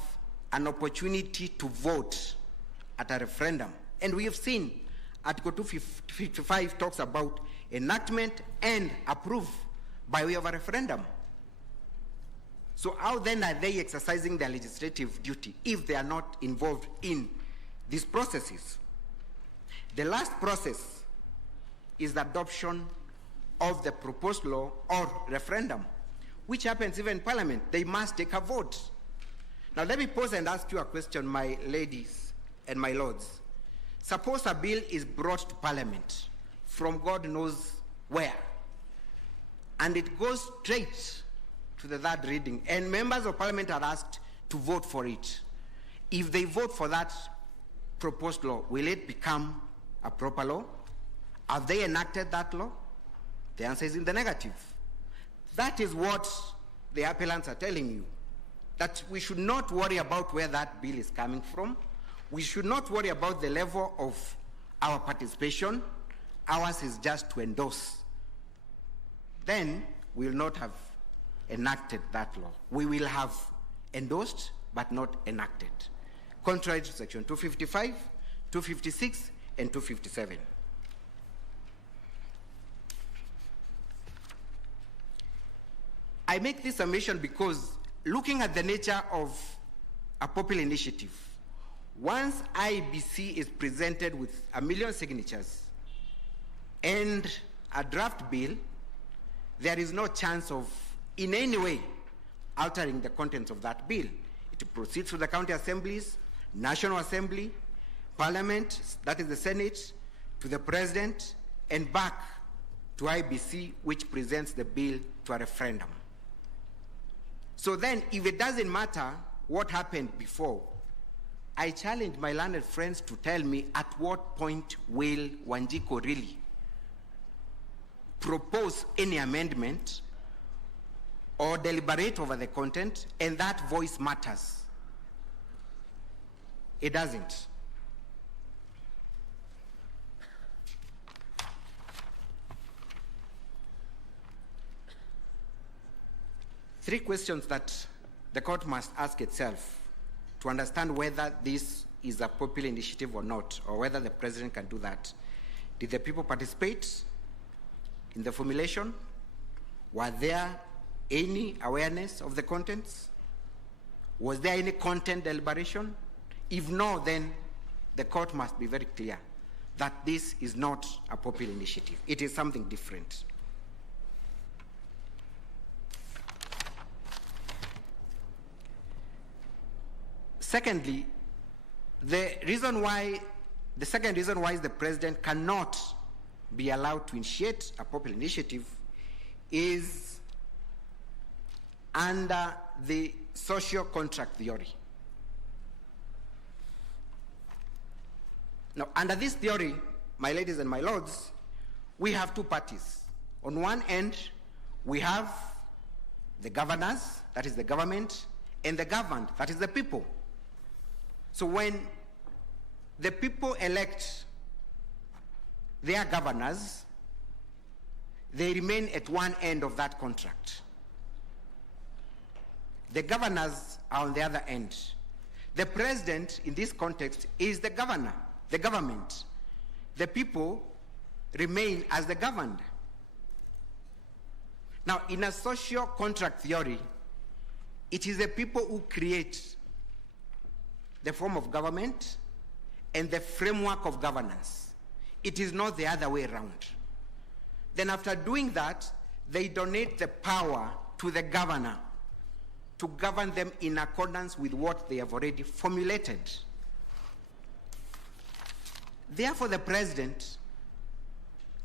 an opportunity to vote at a referendum. And we have seen Article 255 talks about enactment and approve by way of a referendum. So how then are they exercising their legislative duty if they are not involved in these processes? The last process is the adoption of the proposed law or referendum, which happens even in parliament. They must take a vote. Now let me pause and ask you a question, my ladies and my lords. Suppose a bill is brought to parliament from God knows where, and it goes straight to the third reading, and members of parliament are asked to vote for it. If they vote for that proposed law, will it become a proper law? Have they enacted that law? The answer is in the negative. That is what the appellants are telling you, that we should not worry about where that bill is coming from. We should not worry about the level of our participation. Ours is just to endorse. Then we will not have enacted that law. We will have endorsed but not enacted, contrary to section 255, 256, and 257. I make this submission because, looking at the nature of a popular initiative, once IBC is presented with 1 million signatures and a draft bill, there is no chance of in any way altering the contents of that bill. It proceeds to the county assemblies, National Assembly, Parliament, that is the Senate, to the President, and back to IBC, which presents the bill to a referendum. So then, if it doesn't matter what happened before, I challenge my learned friends to tell me at what point will Wanjiku really propose any amendment or deliberate over the content, and that voice matters. It doesn't. Three questions that the court must ask itself to understand whether this is a popular initiative or not, or whether the president can do that. Did the people participate in the formulation? Was there any awareness of the contents? Was there any content deliberation? If no, then the court must be very clear that this is not a popular initiative. It is something different. Secondly, the second reason why the president cannot be allowed to initiate a popular initiative is under the social contract theory. Now, under this theory, my ladies and my lords, we have two parties. On one end, we have the governors, that is the government, and the governed, that is the people. So when the people elect their governors, they remain at one end of that contract. The governors are on the other end. The president, in this context, is the governor, the government. The people remain as the governed. Now, in a social contract theory, it is the people who create the form of government and the framework of governance. It is not the other way around. Then after doing that, they donate the power to the governor to govern them in accordance with what they have already formulated. Therefore, the president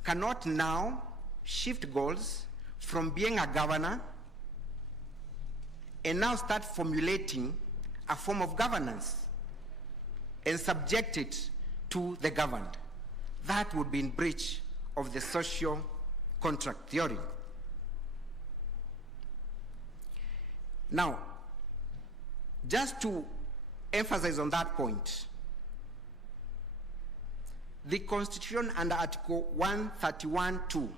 cannot now shift goals from being a governor and now start formulating a form of governance and subject it to the governed. That would be in breach of the social contract theory. Now, just to emphasize on that point, the Constitution under Article 131(2)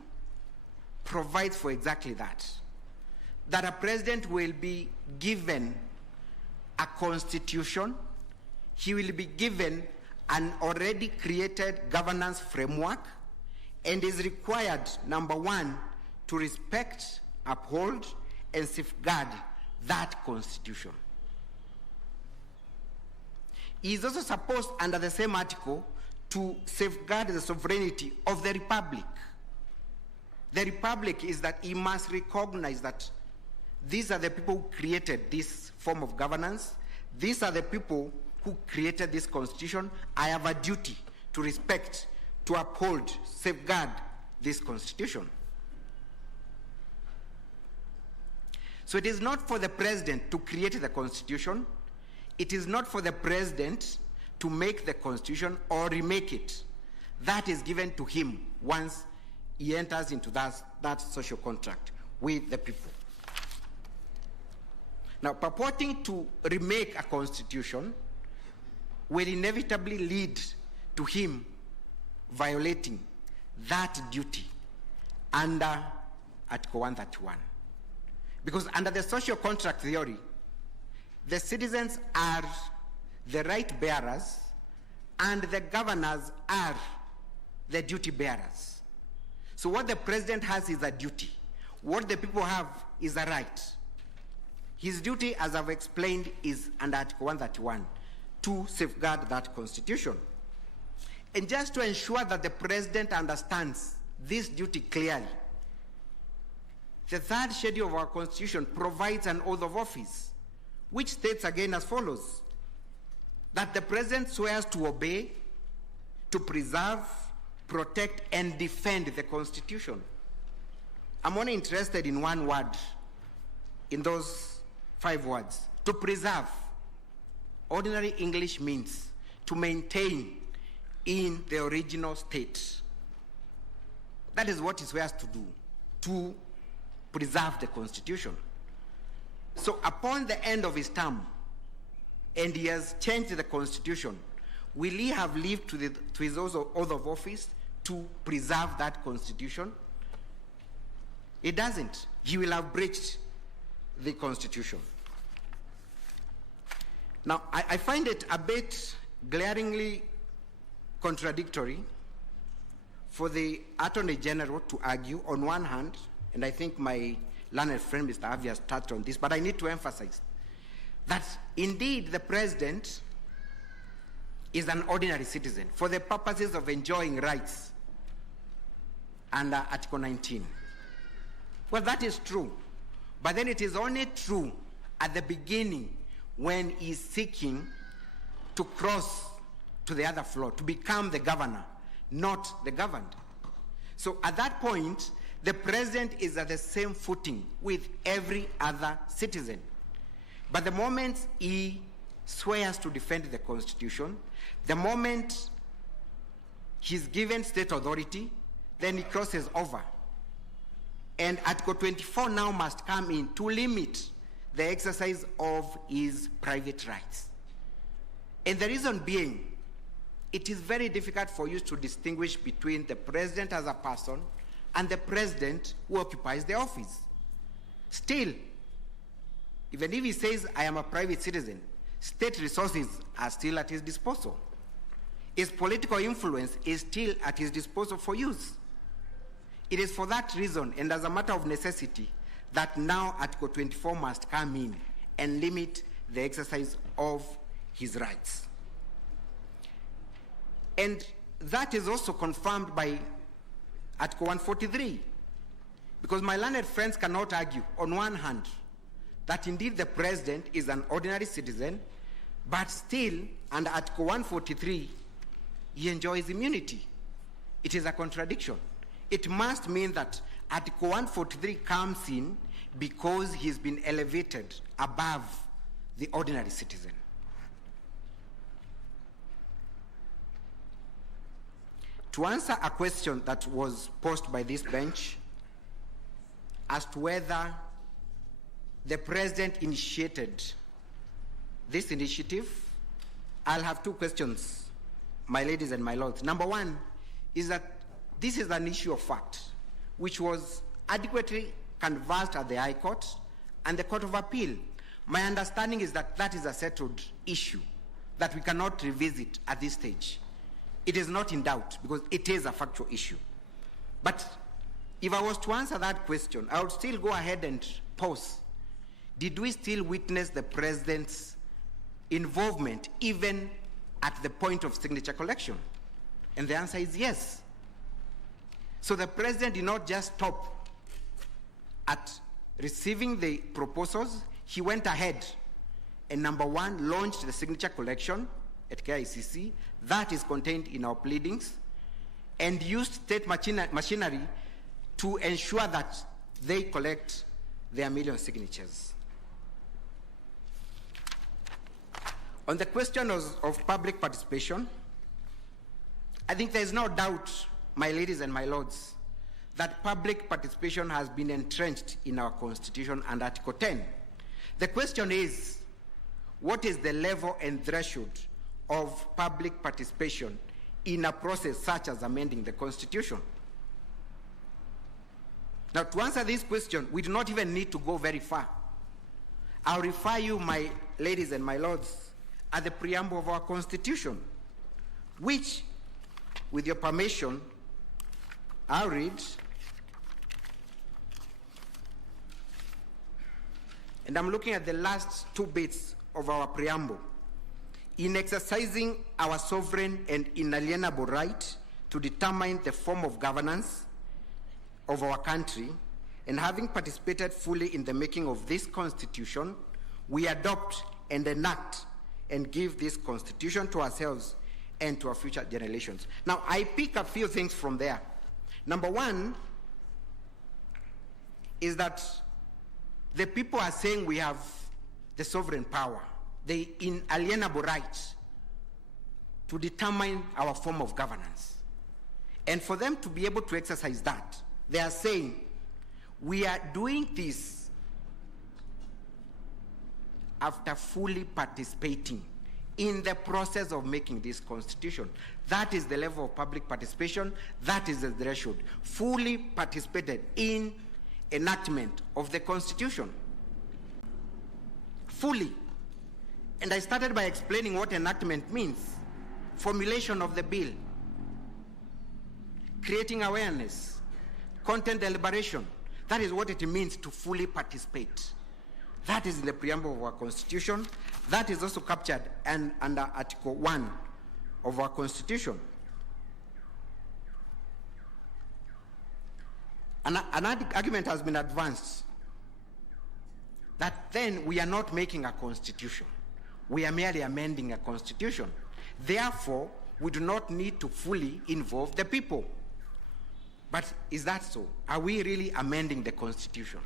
provides for exactly that a president will be given a constitution, he will be given an already created governance framework, and is required, number one, to respect, uphold, and safeguard that constitution. He is also supposed, under the same article, to safeguard the sovereignty of the republic. The republic is that he must recognize that these are the people who created this form of governance. These are the people who created this constitution. I have a duty to respect, to uphold, safeguard this constitution. So it is not for the president to create the constitution. It is not for the president to make the constitution or remake it. That is given to him once he enters into that social contract with the people. Now, purporting to remake a constitution will inevitably lead to him violating that duty under Article 131. Because under the social contract theory, the citizens are the right bearers and the governors are the duty bearers. So what the president has is a duty. What the people have is a right. His duty, as I've explained, is under Article 131 to safeguard that constitution. And just to ensure that the president understands this duty clearly, the third schedule of our constitution provides an oath of office, which states again as follows: that the president swears to obey, to preserve, protect, and defend the constitution. I'm only interested in one word in those 5 words: to preserve. Ordinary English means to maintain in the original state. That is what he swears to do, to preserve the constitution. So upon the end of his term, and he has changed the constitution, will he have lived to his oath of office to preserve that constitution? It doesn't. He will have breached the constitution. Now, I find it a bit glaringly contradictory for the Attorney General to argue on one hand, and I think my learned friend Mr. Avi has touched on this, but I need to emphasize that indeed the president is an ordinary citizen for the purposes of enjoying rights under Article 19. Well, that is true, but then it is only true at the beginning when he is seeking to cross to the other floor, to become the governor, not the governed. So at that point, the president is at the same footing with every other citizen. But the moment he swears to defend the constitution, the moment he's given state authority, then he crosses over. And Article 24 now must come in to limit the exercise of his private rights. And the reason being, it is very difficult for you to distinguish between the president as a person and the president who occupies the office. Still, even if he says, I am a private citizen, state resources are still at his disposal. His political influence is still at his disposal for use. It is for that reason, and as a matter of necessity, that now Article 24 must come in and limit the exercise of his rights. And that is also confirmed by Article 143, because my learned friends cannot argue, on one hand, that indeed the president is an ordinary citizen, but still, under Article 143, he enjoys immunity. It is a contradiction. It must mean that Article 143 comes in because he's been elevated above the ordinary citizen. To answer a question that was posed by this bench as to whether the president initiated this initiative, I'll have two questions, my ladies and my lords. Number one is that this is an issue of fact, which was adequately canvassed at the High Court and the Court of Appeal. My understanding is that that is a settled issue that we cannot revisit at this stage. It is not in doubt because it is a factual issue. But if I was to answer that question, I would still go ahead and pause. Did we still witness the president's involvement even at the point of signature collection? And the answer is yes. So the president did not just stop at receiving the proposals. He went ahead and, number one, launched the signature collection at KICC. That is contained in our pleadings, and used state machinery to ensure that they collect their million signatures. On the question of public participation, I think there is no doubt, my ladies and my lords, that public participation has been entrenched in our Constitution and Article 10. The question is, what is the level and threshold of public participation in a process such as amending the Constitution? Now, to answer this question, we do not even need to go very far. I'll refer you, my ladies and my lords, at the preamble of our Constitution, which, with your permission, I'll read. And I'm looking at the last two bits of our preamble. In exercising our sovereign and inalienable right to determine the form of governance of our country, and having participated fully in the making of this Constitution, we adopt and enact and give this Constitution to ourselves and to our future generations. Now, I pick a few things from there. Number one is that the people are saying we have the sovereign power, the inalienable right to determine our form of governance. And for them to be able to exercise that, they are saying we are doing this after fully participating in the process of making this Constitution. That is the level of public participation. That is the threshold. Fully participated in enactment of the Constitution. Fully. And I started by explaining what enactment means. Formulation of the bill, creating awareness, content deliberation. That is what it means to fully participate. That is in the preamble of our Constitution. That is also captured under Article 1 of our Constitution. An argument has been advanced that then we are not making a constitution. We are merely amending a constitution. Therefore, we do not need to fully involve the people. But is that so? Are we really amending the constitution?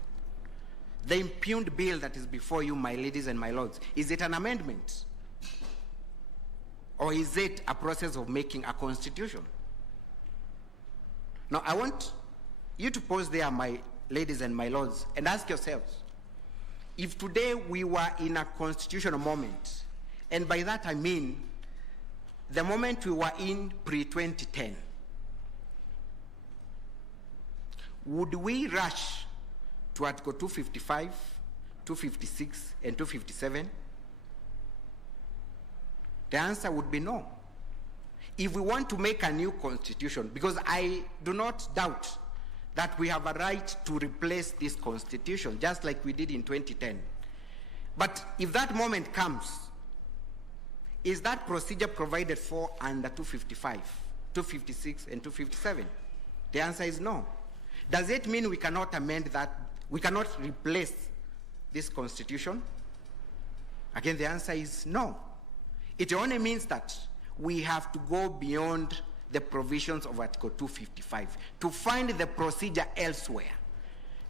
The impugned bill that is before you, my ladies and my lords, is it an amendment? Or is it a process of making a constitution? Now, I want you to pause there, my ladies and my lords, and ask yourselves, if today we were in a constitutional moment, and by that I mean the moment we were in pre-2010, would we rush to Article 255, 256, and 257? The answer would be no. If we want to make a new constitution, because I do not doubt that we have a right to replace this constitution, just like we did in 2010. But if that moment comes, is that procedure provided for under 255, 256, and 257? The answer is no. Does it mean we cannot amend that? We cannot replace this constitution? Again, the answer is no. It only means that we have to go beyond the provisions of Article 255 to find the procedure elsewhere,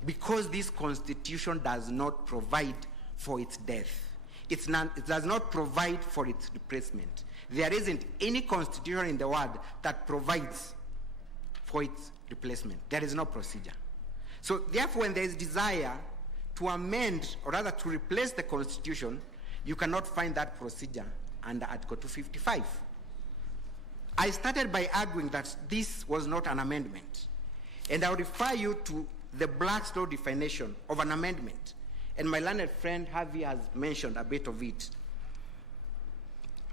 because this constitution does not provide for its death. It does not provide for its replacement. There isn't any constitution in the world that provides for its replacement. There is no procedure. So therefore, when there is desire to amend, or rather to replace the constitution, you cannot find that procedure under Article 255. I started by arguing that this was not an amendment, and I'll refer you to the Black's Law definition of an amendment, and my learned friend Harvey has mentioned a bit of it.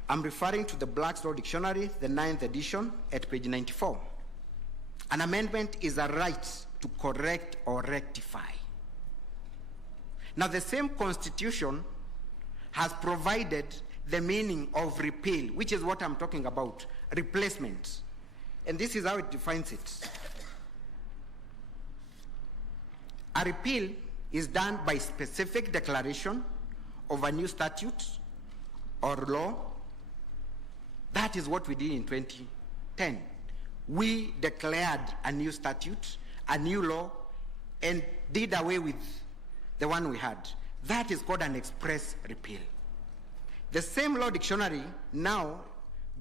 I'm referring to the Black's Law Dictionary, the 9th edition, at page 94. An amendment is a right to correct or rectify. Now, the same constitution has provided the meaning of repeal, which is what I'm talking about, replacement. And this is how it defines it. A repeal is done by specific declaration of a new statute or law. That is what we did in 2010. We declared a new statute, a new law, and did away with the one we had. That is called an express repeal. The same law dictionary now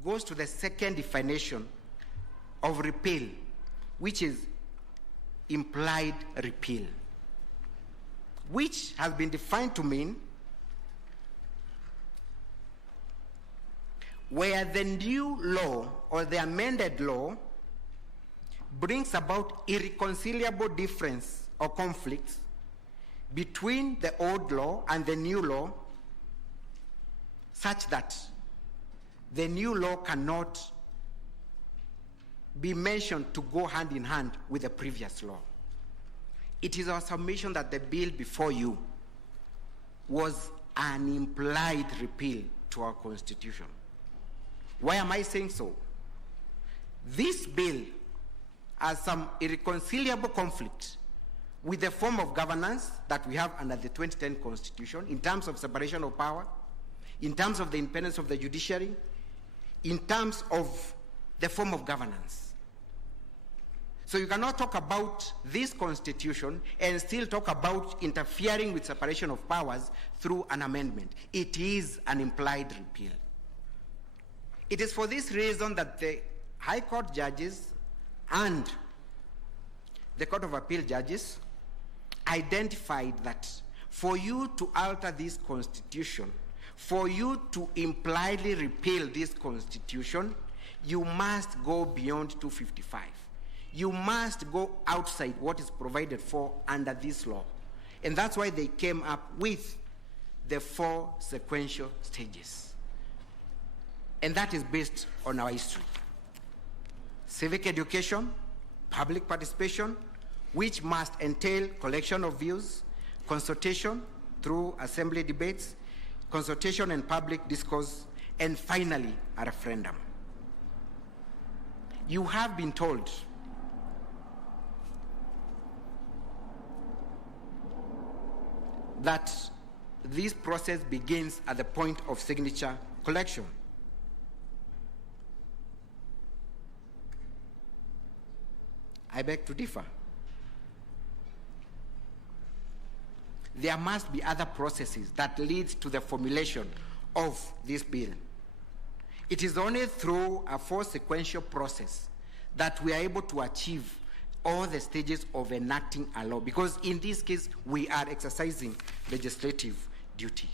goes to the second definition of repeal, which is implied repeal, which has been defined to mean where the new law or the amended law brings about irreconcilable difference or conflicts between the old law and the new law, such that the new law cannot be mentioned to go hand in hand with the previous law. It is our submission that the bill before you was an implied repeal to our constitution. Why am I saying so? This bill has some irreconcilable conflict with the form of governance that we have under the 2010 Constitution in terms of separation of power, in terms of the independence of the judiciary, in terms of the form of governance. So you cannot talk about this constitution and still talk about interfering with separation of powers through an amendment. It is an implied repeal. It is for this reason that the High Court judges and the Court of Appeal judges identified that for you to alter this constitution, for you to impliedly repeal this constitution, you must go beyond 255. You must go outside what is provided for under this law. And that's why they came up with the 4 sequential stages. And that is based on our history. Civic education, public participation, which must entail collection of views, consultation through assembly debates, consultation and public discourse, and finally, a referendum. You have been told that this process begins at the point of signature collection. I beg to differ. There must be other processes that lead to the formulation of this bill. It is only through a 4 sequential process that we are able to achieve all the stages of enacting a law, because in this case, we are exercising legislative duty.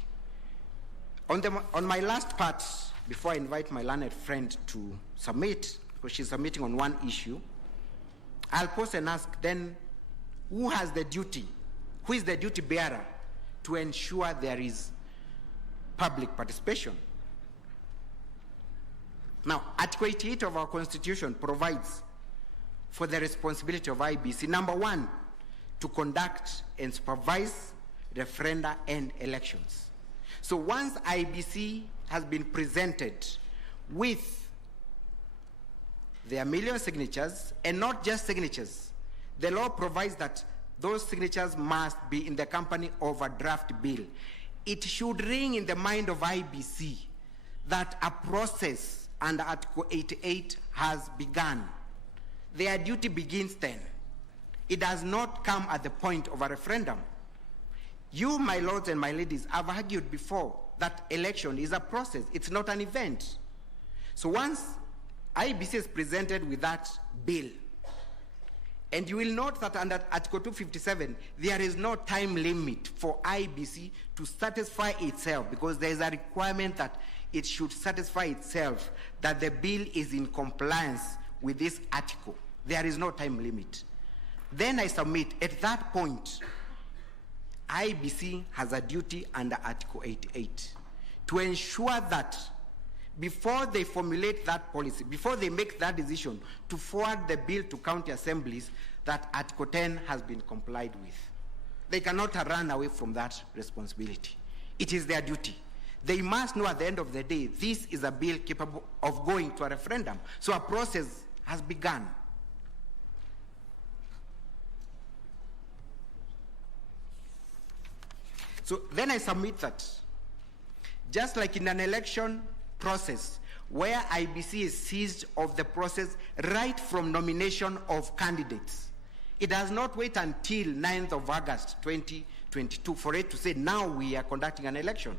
On my last part, before I invite my learned friend to submit, because she's submitting on one issue, I'll pause and ask then, who has the duty? Who is the duty bearer to ensure there is public participation? Now, Article 88 of our Constitution provides for the responsibility of IEBC, number one, to conduct and supervise referenda and elections. So once IEBC has been presented with their million signatures, and not just signatures, the law provides that those signatures must be in the company of a draft bill. It should ring in the mind of IEBC that a process under Article 88 has begun. Their duty begins then. It does not come at the point of a referendum. You, my lords and my ladies, have argued before that election is a process. It's not an event. So once IEBC is presented with that bill, and you will note that under Article 257, there is no time limit for IEBC to satisfy itself, because there is a requirement that it should satisfy itself that the bill is in compliance with this article. There is no time limit. Then I submit, at that point, IEBC has a duty under Article 88 to ensure that before they formulate that policy, before they make that decision to forward the bill to county assemblies, that Article 10 has been complied with. They cannot run away from that responsibility. It is their duty. They must know at the end of the day, this is a bill capable of going to a referendum. So a process has begun. So then I submit that, just like in an election process, where IEBC is seized of the process right from nomination of candidates, it does not wait until 9th of August 2022 for it to say, now we are conducting an election.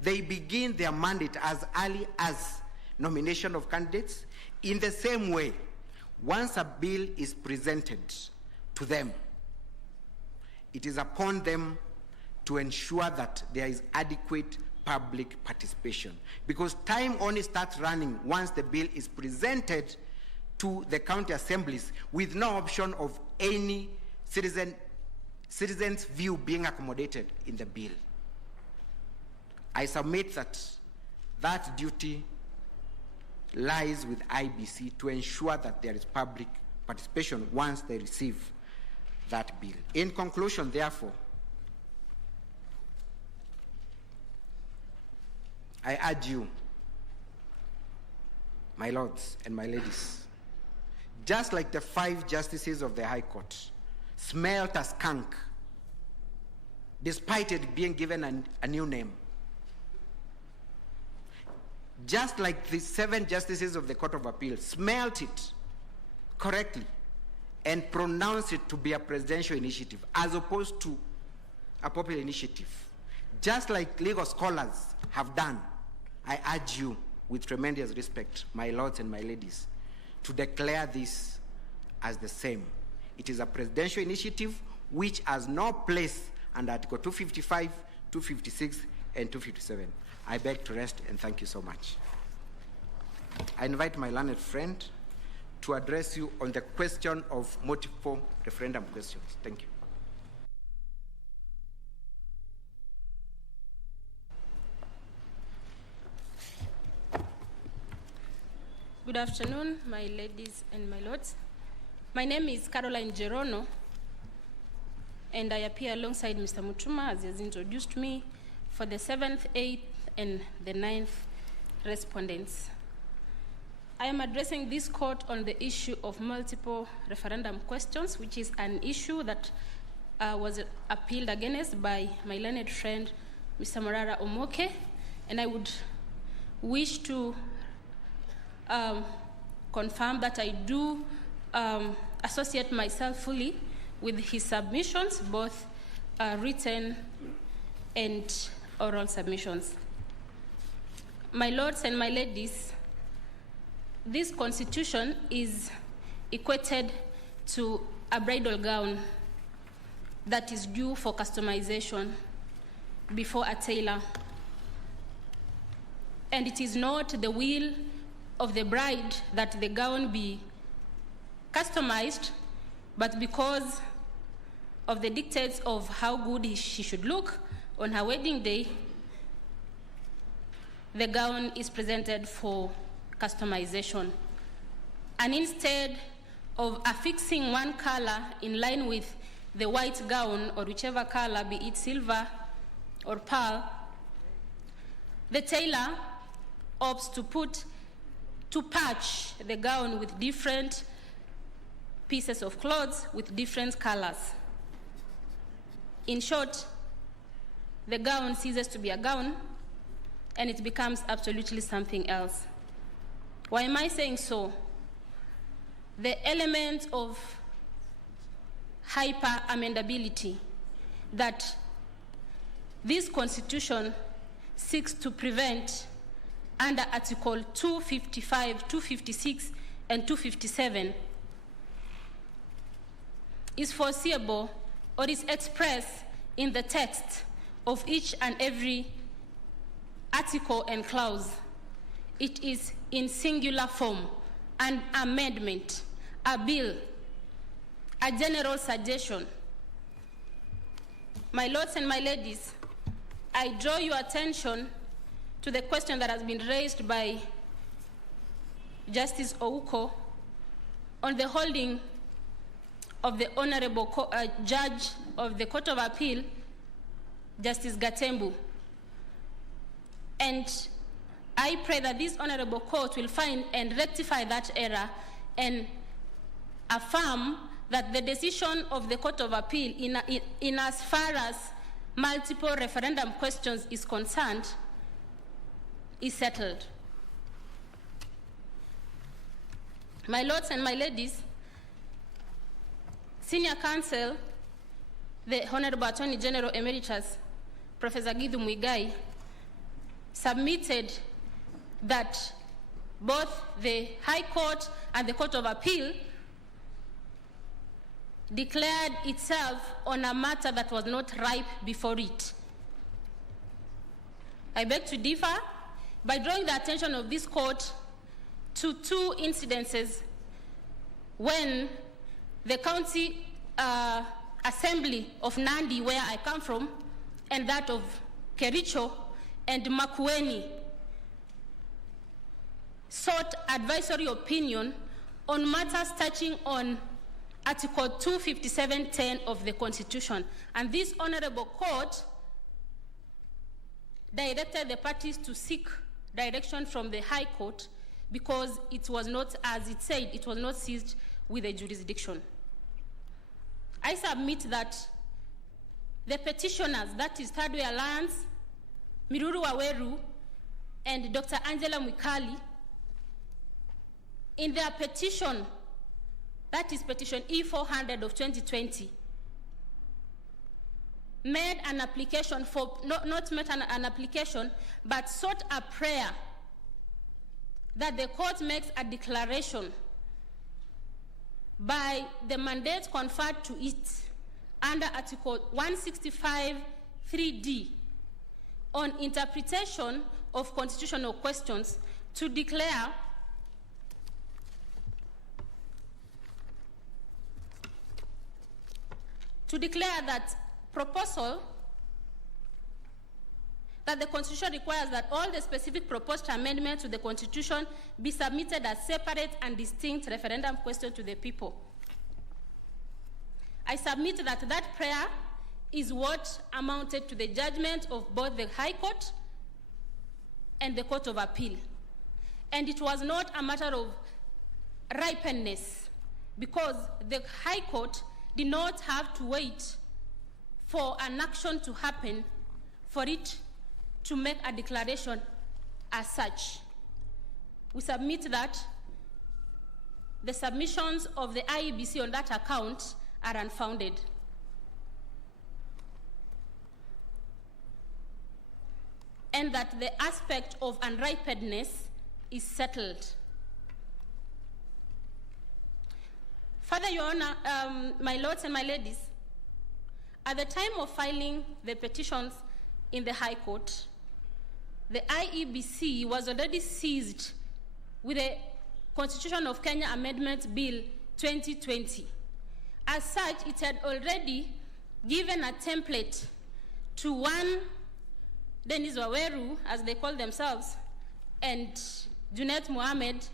They begin their mandate as early as nomination of candidates. In the same way, once a bill is presented to them, it is upon them to ensure that there is adequate public participation, because time only starts running once the bill is presented to the county assemblies with no option of any citizen's view being accommodated in the bill. I submit that that duty lies with IEBC to ensure that there is public participation once they receive that bill. In conclusion, therefore, I urge you, my lords and my ladies, just like the 5 justices of the High Court smelt a skunk, despite it being given a new name, just like the 7 justices of the Court of Appeal smelt it correctly and pronounced it to be a presidential initiative as opposed to a popular initiative, just like legal scholars have done, I urge you, with tremendous respect, my lords and my ladies, to declare this as the same. It is a presidential initiative which has no place under Article 255, 256, and 257. I beg to rest, and thank you so much. I invite my learned friend to address you on the question of multiple referendum questions. Thank you. Good afternoon, my ladies and my lords. My name is Caroline Gerono, and I appear alongside Mr. Mutuma, as he has introduced me, for the 7th, 8th, and the 9th respondents. I am addressing this court on the issue of multiple referendum questions, which is an issue that was appealed against by my learned friend, Mr. Morara Omoke, and I would wish to confirm that I do associate myself fully with his submissions, both written and oral submissions. My lords and my ladies, this constitution is equated to a bridal gown that is due for customization before a tailor. And it is not the will of the bride that the gown be customized, but because of the dictates of how good she should look on her wedding day, the gown is presented for customization. And instead of affixing one color in line with the white gown, or whichever color, be it silver or pearl, the tailor opts to patch the gown with different pieces of clothes with different colors. In short, the gown ceases to be a gown and it becomes absolutely something else. Why am I saying so? The element of hyper-amendability that this constitution seeks to prevent under Article 255, 256, and 257 is foreseeable or is expressed in the text of each and every article and clause. It is in singular form, an amendment, a bill, a general suggestion. My lords and my ladies, I draw your attention to the question that has been raised by Justice Ouko on the holding of the Honorable Judge of the Court of Appeal, Justice Gatembu. And I pray that this Honorable Court will find and rectify that error and affirm that the decision of the Court of Appeal in as far as multiple referendum questions is concerned is settled. My lords and my ladies, Senior Counsel, the Honorable Attorney General Emeritus, Professor Githu Muigai, submitted that both the High Court and the Court of Appeal declared itself on a matter that was not ripe before it. I beg to differ by drawing the attention of this court to two incidences when the county assembly of Nandi, where I come from, and that of Kericho and Makueni sought advisory opinion on matters touching on Article 257.10 of the Constitution. And this honorable court directed the parties to seek direction from the High Court because it was not, as it said, it was not seized with a jurisdiction. I submit that the petitioners, that is Third Way Alliance, Miruru Waweru, and Dr. Angela Mwikali, in their petition, that is petition E400 of 2020, made an application for, not made an application, but sought a prayer that the court makes a declaration by the mandate conferred to it under Article 165 3D on interpretation of constitutional questions to declare that proposal that the Constitution requires that all the specific proposed amendments to the Constitution be submitted as separate and distinct referendum questions to the people. I submit that that prayer is what amounted to the judgment of both the High Court and the Court of Appeal. And it was not a matter of ripeness, because the High Court did not have to wait for an action to happen for it to make a declaration as such. We submit that the submissions of the IEBC on that account are unfounded. And that the aspect of unripeness is settled. Further, Your Honor, my lords and my ladies, at the time of filing the petitions in the High Court, the IEBC was already seized with the Constitution of Kenya Amendment Bill 2020. As such, it had already given a template to one Dennis Waweru, as they call themselves, and Junet Mohammed,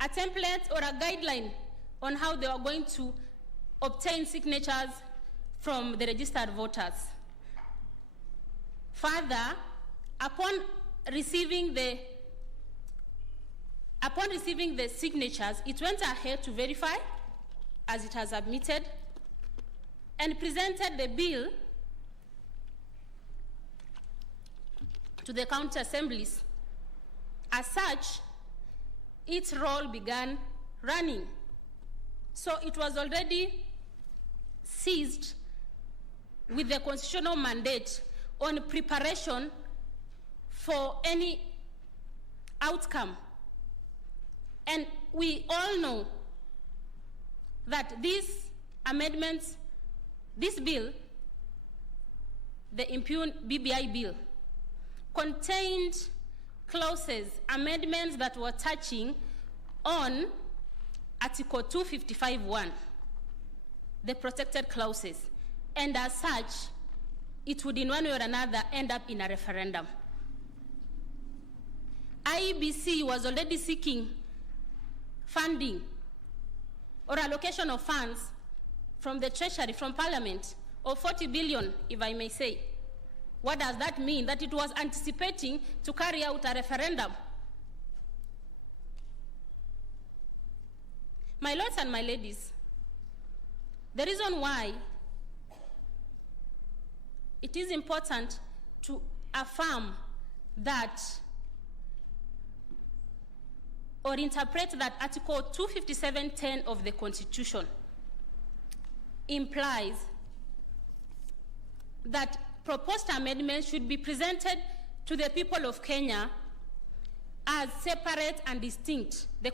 a template or a guideline on how they are going to obtain signatures from the registered voters. Further, upon receiving the signatures, it went ahead to verify, as it has admitted, and presented the bill to the county assemblies. As such, its role began running. So it was already seized with the constitutional mandate on preparation for any outcome. And we all know that these amendments, this bill, the impugned BBI bill, contained clauses, amendments that were touching on Article 255(1), the protected clauses, and as such, it would in one way or another end up in a referendum. IEBC was already seeking funding or allocation of funds from the Treasury, from Parliament, of 40 billion, if I may say. What does that mean? That it was anticipating to carry out a referendum. My lords and my ladies, the reason why it is important to affirm that or interpret that Article 257(10) of the Constitution implies that proposed amendments should be presented to the people of Kenya as separate and distinct. The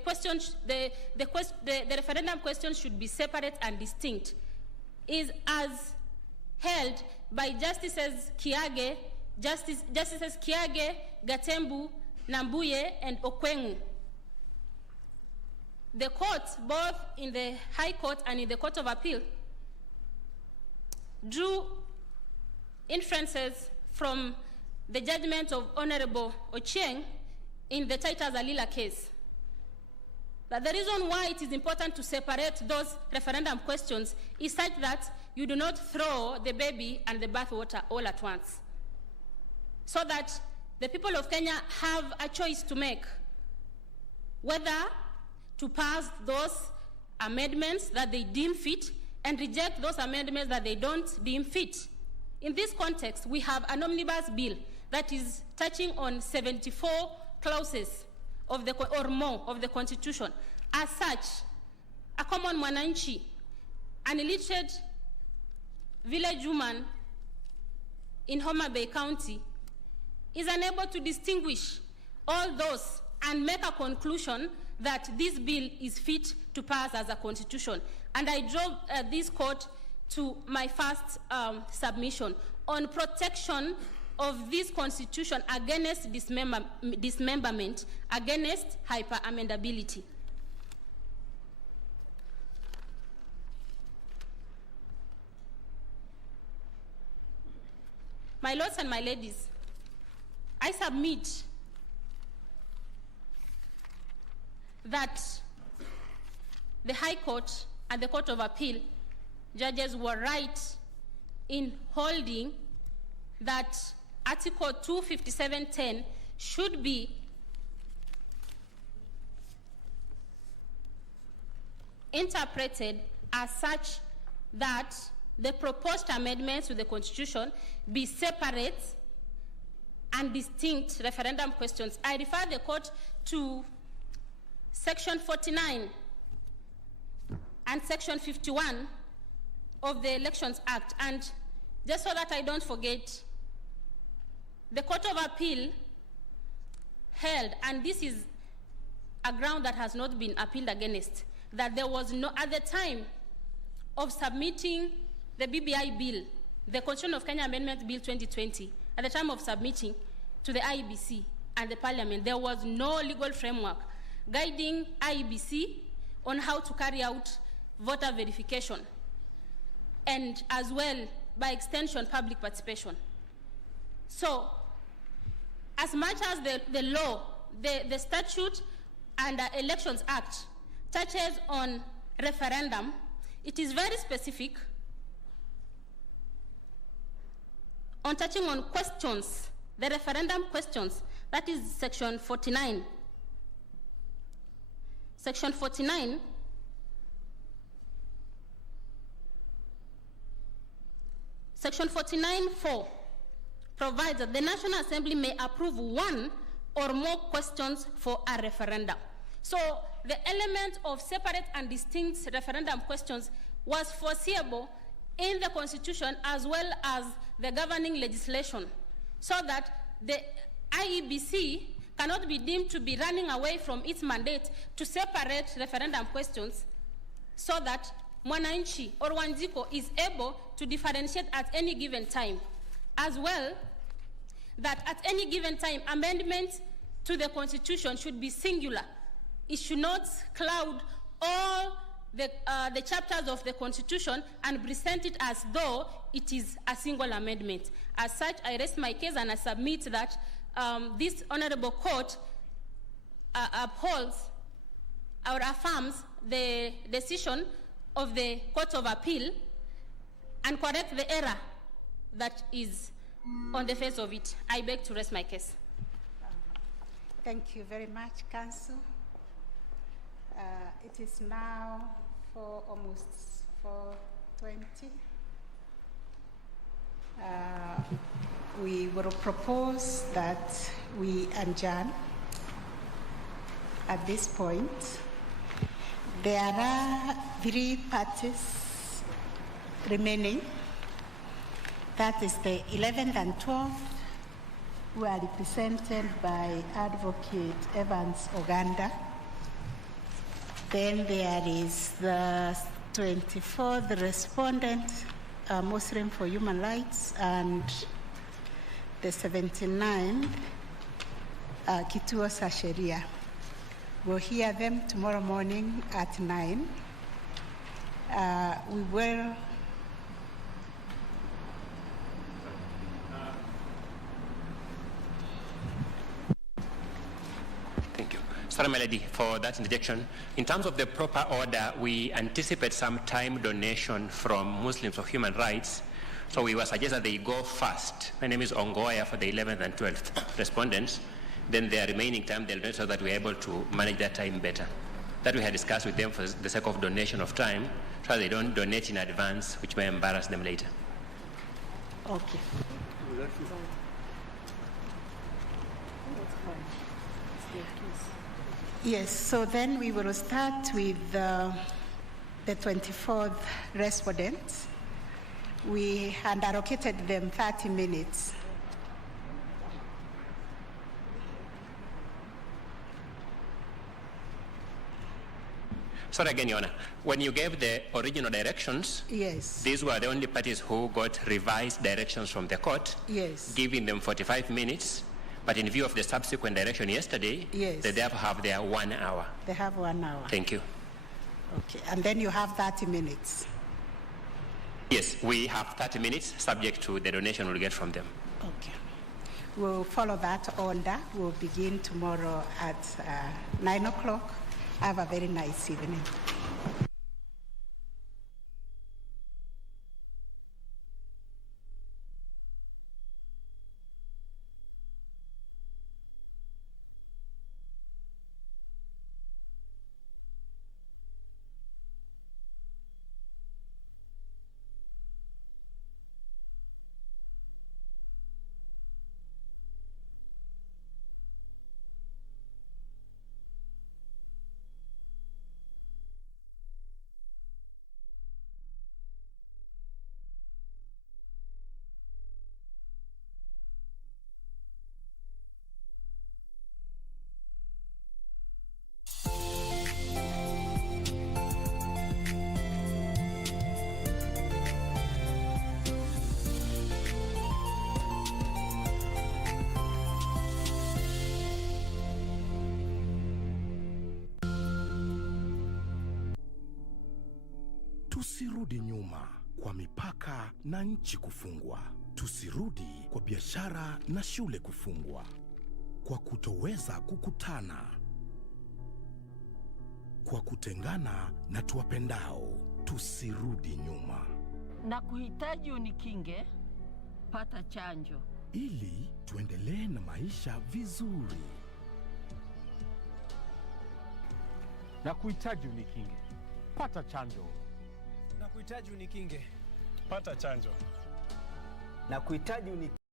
referendum question should be separate and distinct, is as held by Justices Kiage, Gatembu, Nambuye, and Okwengu. The courts, both in the High Court and in the Court of Appeal, drew inferences from the judgment of Honorable Ochieng in the Titus Alila case. But the reason why it is important to separate those referendum questions is such that you do not throw the baby and the bathwater all at once, so that the people of Kenya have a choice to make, whether to pass those amendments that they deem fit and reject those amendments that they don't deem fit. In this context, we have an omnibus bill that is touching on 74 clauses of or more of the Constitution. As such, a common mwananchi, an illiterate village woman in Homa Bay County, is unable to distinguish all those and make a conclusion that this bill is fit to pass as a constitution. And I drove this court to my first submission on protection of this constitution against dismemberment, against hyper-amendability. My lords and my ladies, I submit that the High Court and the Court of Appeal judges were right in holding that Article 257(10) should be interpreted as such that the proposed amendments to the Constitution be separate and distinct referendum questions. I refer the court to Section 49 and Section 51 of the Elections Act. And just so that I don't forget, the Court of Appeal held, and this is a ground that has not been appealed against, that there was no, at the time of submitting the BBI bill, the Constitution of Kenya Amendment Bill 2020, at the time of submitting to the IEBC and the Parliament, there was no legal framework guiding IEBC on how to carry out voter verification, and as well, by extension, public participation. So, as much as the law, the statute and the Elections Act touches on referendum, it is very specific on touching on questions, the referendum questions. That is section 49. Section 49 Section 49(4) provides that the National Assembly may approve one or more questions for a referendum. So the element of separate and distinct referendum questions was foreseeable in the Constitution as well as the governing legislation, so that the IEBC cannot be deemed to be running away from its mandate to separate referendum questions, so that Mwananchi or Wanjiko is able to differentiate at any given time. As well, that at any given time, amendments to the Constitution should be singular. It should not cloud all the chapters of the Constitution and present it as though it is a single amendment. As such, I rest my case and I submit that this honorable court upholds or affirms the decision of the Court of Appeal and correct the error that is on the face of it. I beg to rest my case. Thank you very much, Counsel. It is now almost 4:20. We will propose that we adjourn at this point. There are 3 parties remaining. That is the 11th and 12th, who are represented by Advocate Evans Oganda. Then there is the 24th, the respondent, Muslim for Human Rights, and the 79th, Kituo Sasheria. We'll hear them tomorrow morning at 9. We will. Thank you. Sorry, my lady, for that interjection. In terms of the proper order, we anticipate some time donation from Muslims of Human Rights. So we will suggest that they go first. My name is Ongoya for the 11th and 12th respondents. Then their remaining time they'll donate so that we're able to manage that time better. That we had discussed with them for the sake of donation of time, so that they don't donate in advance, which may embarrass them later. Okay. Yes, so then we will start with the 24th respondents. We had allocated them 30 minutes. Sorry again, Your Honor. When you gave the original directions, Yes. these were the only parties who got revised directions from the court, Yes. giving them 45 minutes. But in view of the subsequent direction yesterday, Yes. they therefore have their 1 hour. They have 1 hour. Thank you. Okay, and then you have 30 minutes. Yes, we have 30 minutes subject to the donation we'll get from them. Okay. We'll follow that order. We'll begin tomorrow at 9 o'clock. Have a very nice evening. Tusirudi nyuma kwa mipaka na nchi kufungwa. Tusirudi kwa biashara na shule kufungwa. Kwa kutoweza kukutana. Kwa kutengana na tuwapendao. Tusirudi nyuma. Na kuhitaji unikinge, pata chanjo. Ili tuendelee na maisha vizuri. Na kuhitaji unikinge, pata chanjo. Na kuhitaji unikinge, pata chanjo. Na kuhitaji unikinge.